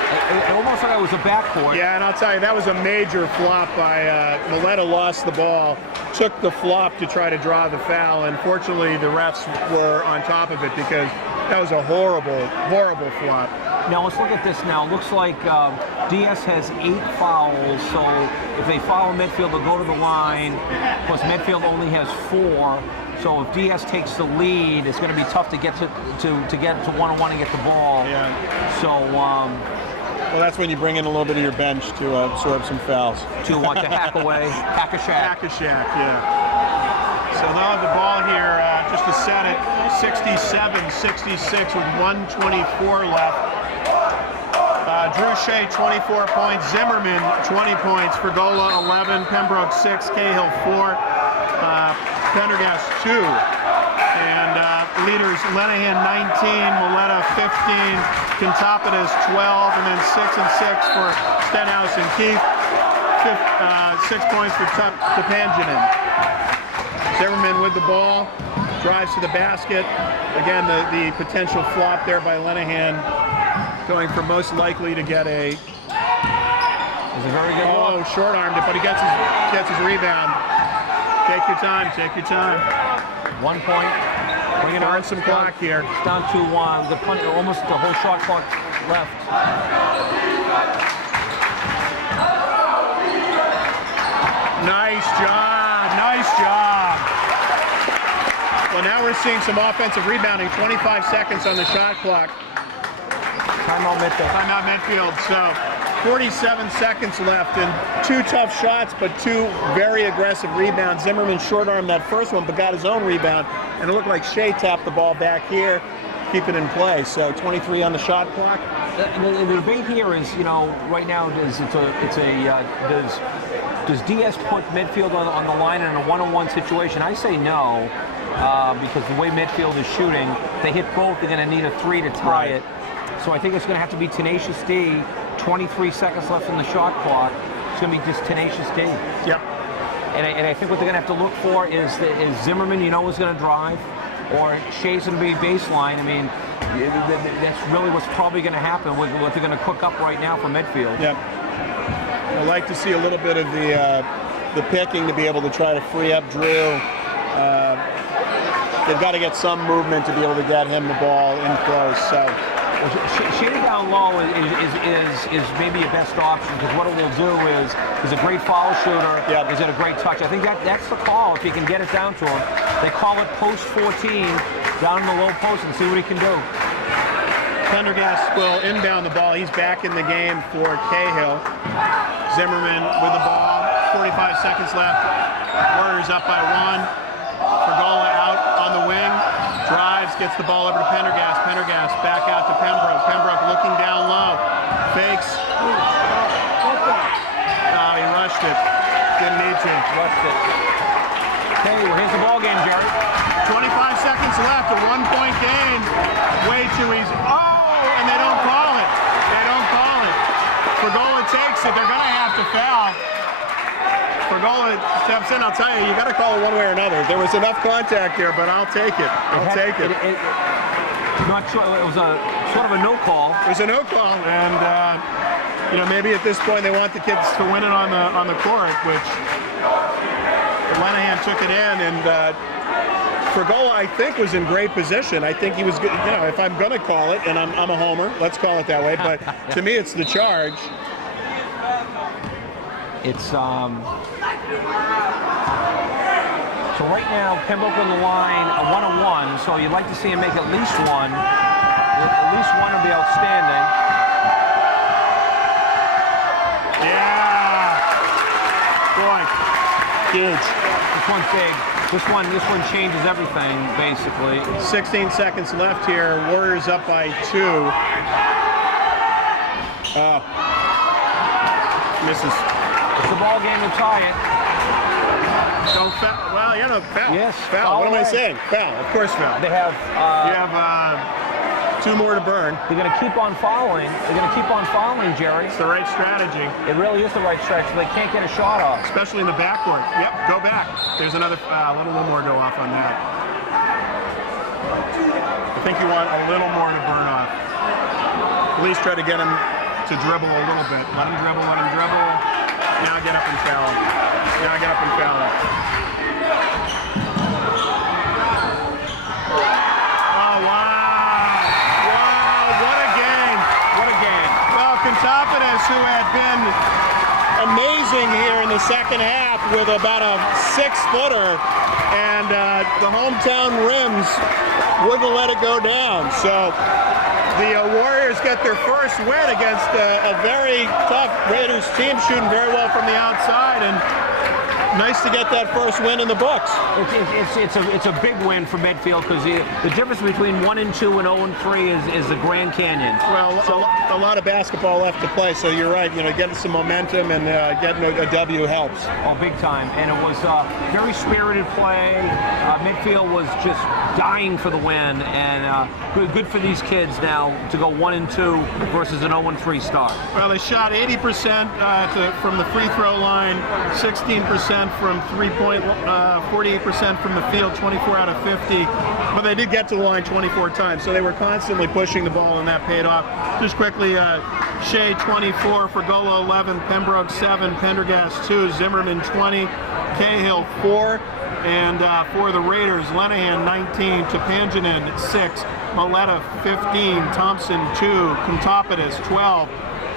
It almost like it was a backcourt. Yeah, and I'll tell you, that was a major flop by Maletta. Lost the ball, took the flop to try to draw the foul, and fortunately the refs were on top of it because that was a horrible, horrible flop. Now let's look at this now. It looks like DS has 8 fouls, so if they foul Medfield, they'll go to the line. Plus Medfield only has 4. So if DS takes the lead, it's going to be tough to get to get to one-on-one and get the ball. Yeah. So well, that's when you bring in a little bit of your bench to absorb some fouls. To hack away, hack a shack. Hack a shack, yeah. So they'll have the ball here just to set it 67-66 with 1:24 left. Drew Shea, 24 points. Zimmerman, 20 points. Fergola, 11. Pembroke, 6. Cahill, 4. Pendergast, 2. And leaders, Lenahan, 19. Moletta, 15. Contopidis, 12. And then 6 and 6 for Stenhouse and Keith. 6 points for Tepanjanin. Zimmerman with the ball. Drives to the basket. Again, the potential flop there by Lenahan. Going for most likely to get a. It's a very good look. Short-armed it, but he gets his rebound. Take your time. Take your time. 1 point. Bringing Burn some clock here. It's down to almost the whole shot clock left. Nice job. Nice job. Well, now we're seeing some offensive rebounding. 25 seconds on the shot clock. Timeout Medfield. Timeout Medfield. So 47 seconds left, and 2 tough shots, but 2 very aggressive rebounds. Zimmerman short-armed that first one, but got his own rebound, and it looked like Shea tapped the ball back here, keep it in play. So 23 on the shot clock. The debate here is, right now does DS put Medfield on the line in a one-on-one situation? I say no, because the way Medfield is shooting, if they hit both, they're going to need a 3 to tie it. So I think it's going to have to be Tenacious D. 23 seconds left in the shot clock. It's going to be just Tenacious D. Yep. And I think what they're going to have to look for is Zimmerman, is going to drive, or Shea's going to be baseline. I mean, that's really what's probably going to happen with what they're going to cook up right now for Medfield. Yep. I'd like to see a little bit of the picking to be able to try to free up Drew. They've got to get some movement to be able to get him the ball in close. So. Shooting down low is maybe a best option, because what it will do is he's a great foul shooter. Yep. He's at a great touch. I think that's the call if you can get it down to him. They call it post 14 down in the low post and see what he can do. Pendergast will inbound the ball. He's back in the game for Cahill. Zimmerman with the ball. 45 seconds left. Warriors up by 1. Fergola out on the wing. Drives, gets the ball over to Pendergast. Pendergast back out to Pembroke. Pembroke looking down low. Fakes. Oh, he rushed it. Didn't need to. Rushed it. Okay, well, here's the ball game, Jerry. 25 seconds left. A 1-point game. Way too easy. Oh, and they don't call it. They don't call it. Fergola takes it. They're going to have to foul. Fergola steps in. I'll tell you, you got to call it one way or another. There was enough contact here, but I'll take it. I'll take it. Not sure. It was a sort of a no call. It was a no call, and maybe at this point they want the kids to win it on the court, which Lenahan took it in, and Fergola, I think, was in great position. I think he was good. If I'm going to call it, and I'm a homer, let's call it that way. But to me, it's the charge. It's so right now Pembroke on the line, a 1-on-1. So you'd like to see him make at least one. At least one would be outstanding. Yeah, boy, huge. This one's big. This one changes everything basically. 16 seconds left here. Warriors up by 2. Misses. It's the ball game to tie it. Don't foul. Well, foul. Yes. Foul. What am I saying? Foul. Of course, foul. They have. You have 2 more to burn. They're going to keep on fouling. They're going to keep on fouling, Jerry. It's the right strategy. It really is the right strategy. They can't get a shot off. Especially in the backcourt. Yep. Go back. There's another. Let a little more go off on that. I think you want a little more to burn off. At least try to get him to dribble a little bit. Let him dribble. Let him dribble. Now get up and foul him. Now get up and foul him. Oh, wow. Wow, what a game. What a game. Well, Contopidis, who had been amazing here in the second half with about a 6-footer, and the hometown Rims wouldn't let it go down. So the Warriors get their first win against a very tough Raiders team, shooting very well from the outside, and nice to get that first win in the books. It's a big win for Medfield because the difference between 1-2 and 0-3 is the Grand Canyon. Well, so, a lot of basketball left to play, so you're right. You know, getting some momentum and getting a W helps. Oh, big time. And it was very spirited play. Medfield was just dying for the win, and good for these kids now to go 1-2 versus an 0-3 start. Well, they shot 80% from the free throw line, 16% from three-point, 48% from the field, 24 out of 50. But they did get to the line 24 times, so they were constantly pushing the ball, and that paid off. Just quickly, Shea 24, Fergola 11, Pembroke 7, Pendergast 2, Zimmerman 20, Cahill 4. And for the Raiders, Lenahan 19, Topanjanin 6, Maletta 15, Thompson 2, Contopidis 12,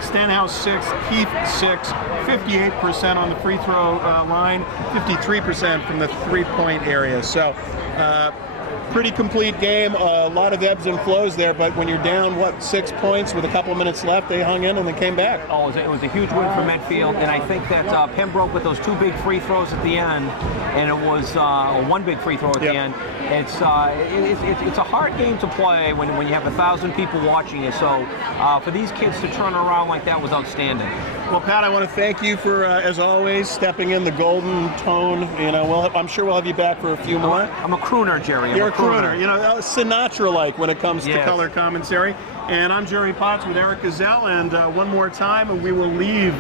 Stenhouse 6, Keith 6, 58% on the free throw line, 53% from the three-point area. So pretty complete game, a lot of ebbs and flows there, but when you're down, 6 points with a couple minutes left, they hung in and they came back. Oh, it was a huge win for Medfield, and I think that Pembroke with those 2 big free throws at the end, and it was 1 big free throw at the end. It's a hard game to play when you have 1,000 people watching you, so for these kids to turn around like that was outstanding. Well, Pat, I want to thank you for, as always, stepping in the golden tone. You know, I'm sure we'll have you back for a few more. I'm a crooner, Jerry. You're a crooner. You know, Sinatra-like when it comes to Yes. color commentary. And I'm Jerry Potts with Eric Gazelle, and one more time, we will leave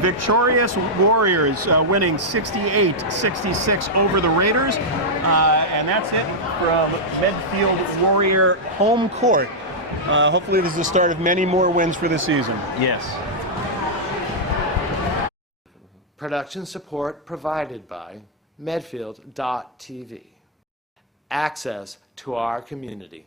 victorious Warriors winning 68-66 over the Raiders. And that's it from Medfield Warrior home court. Hopefully this is the start of many more wins for the season. Yes. Production support provided by Medfield.tv. Access to our community.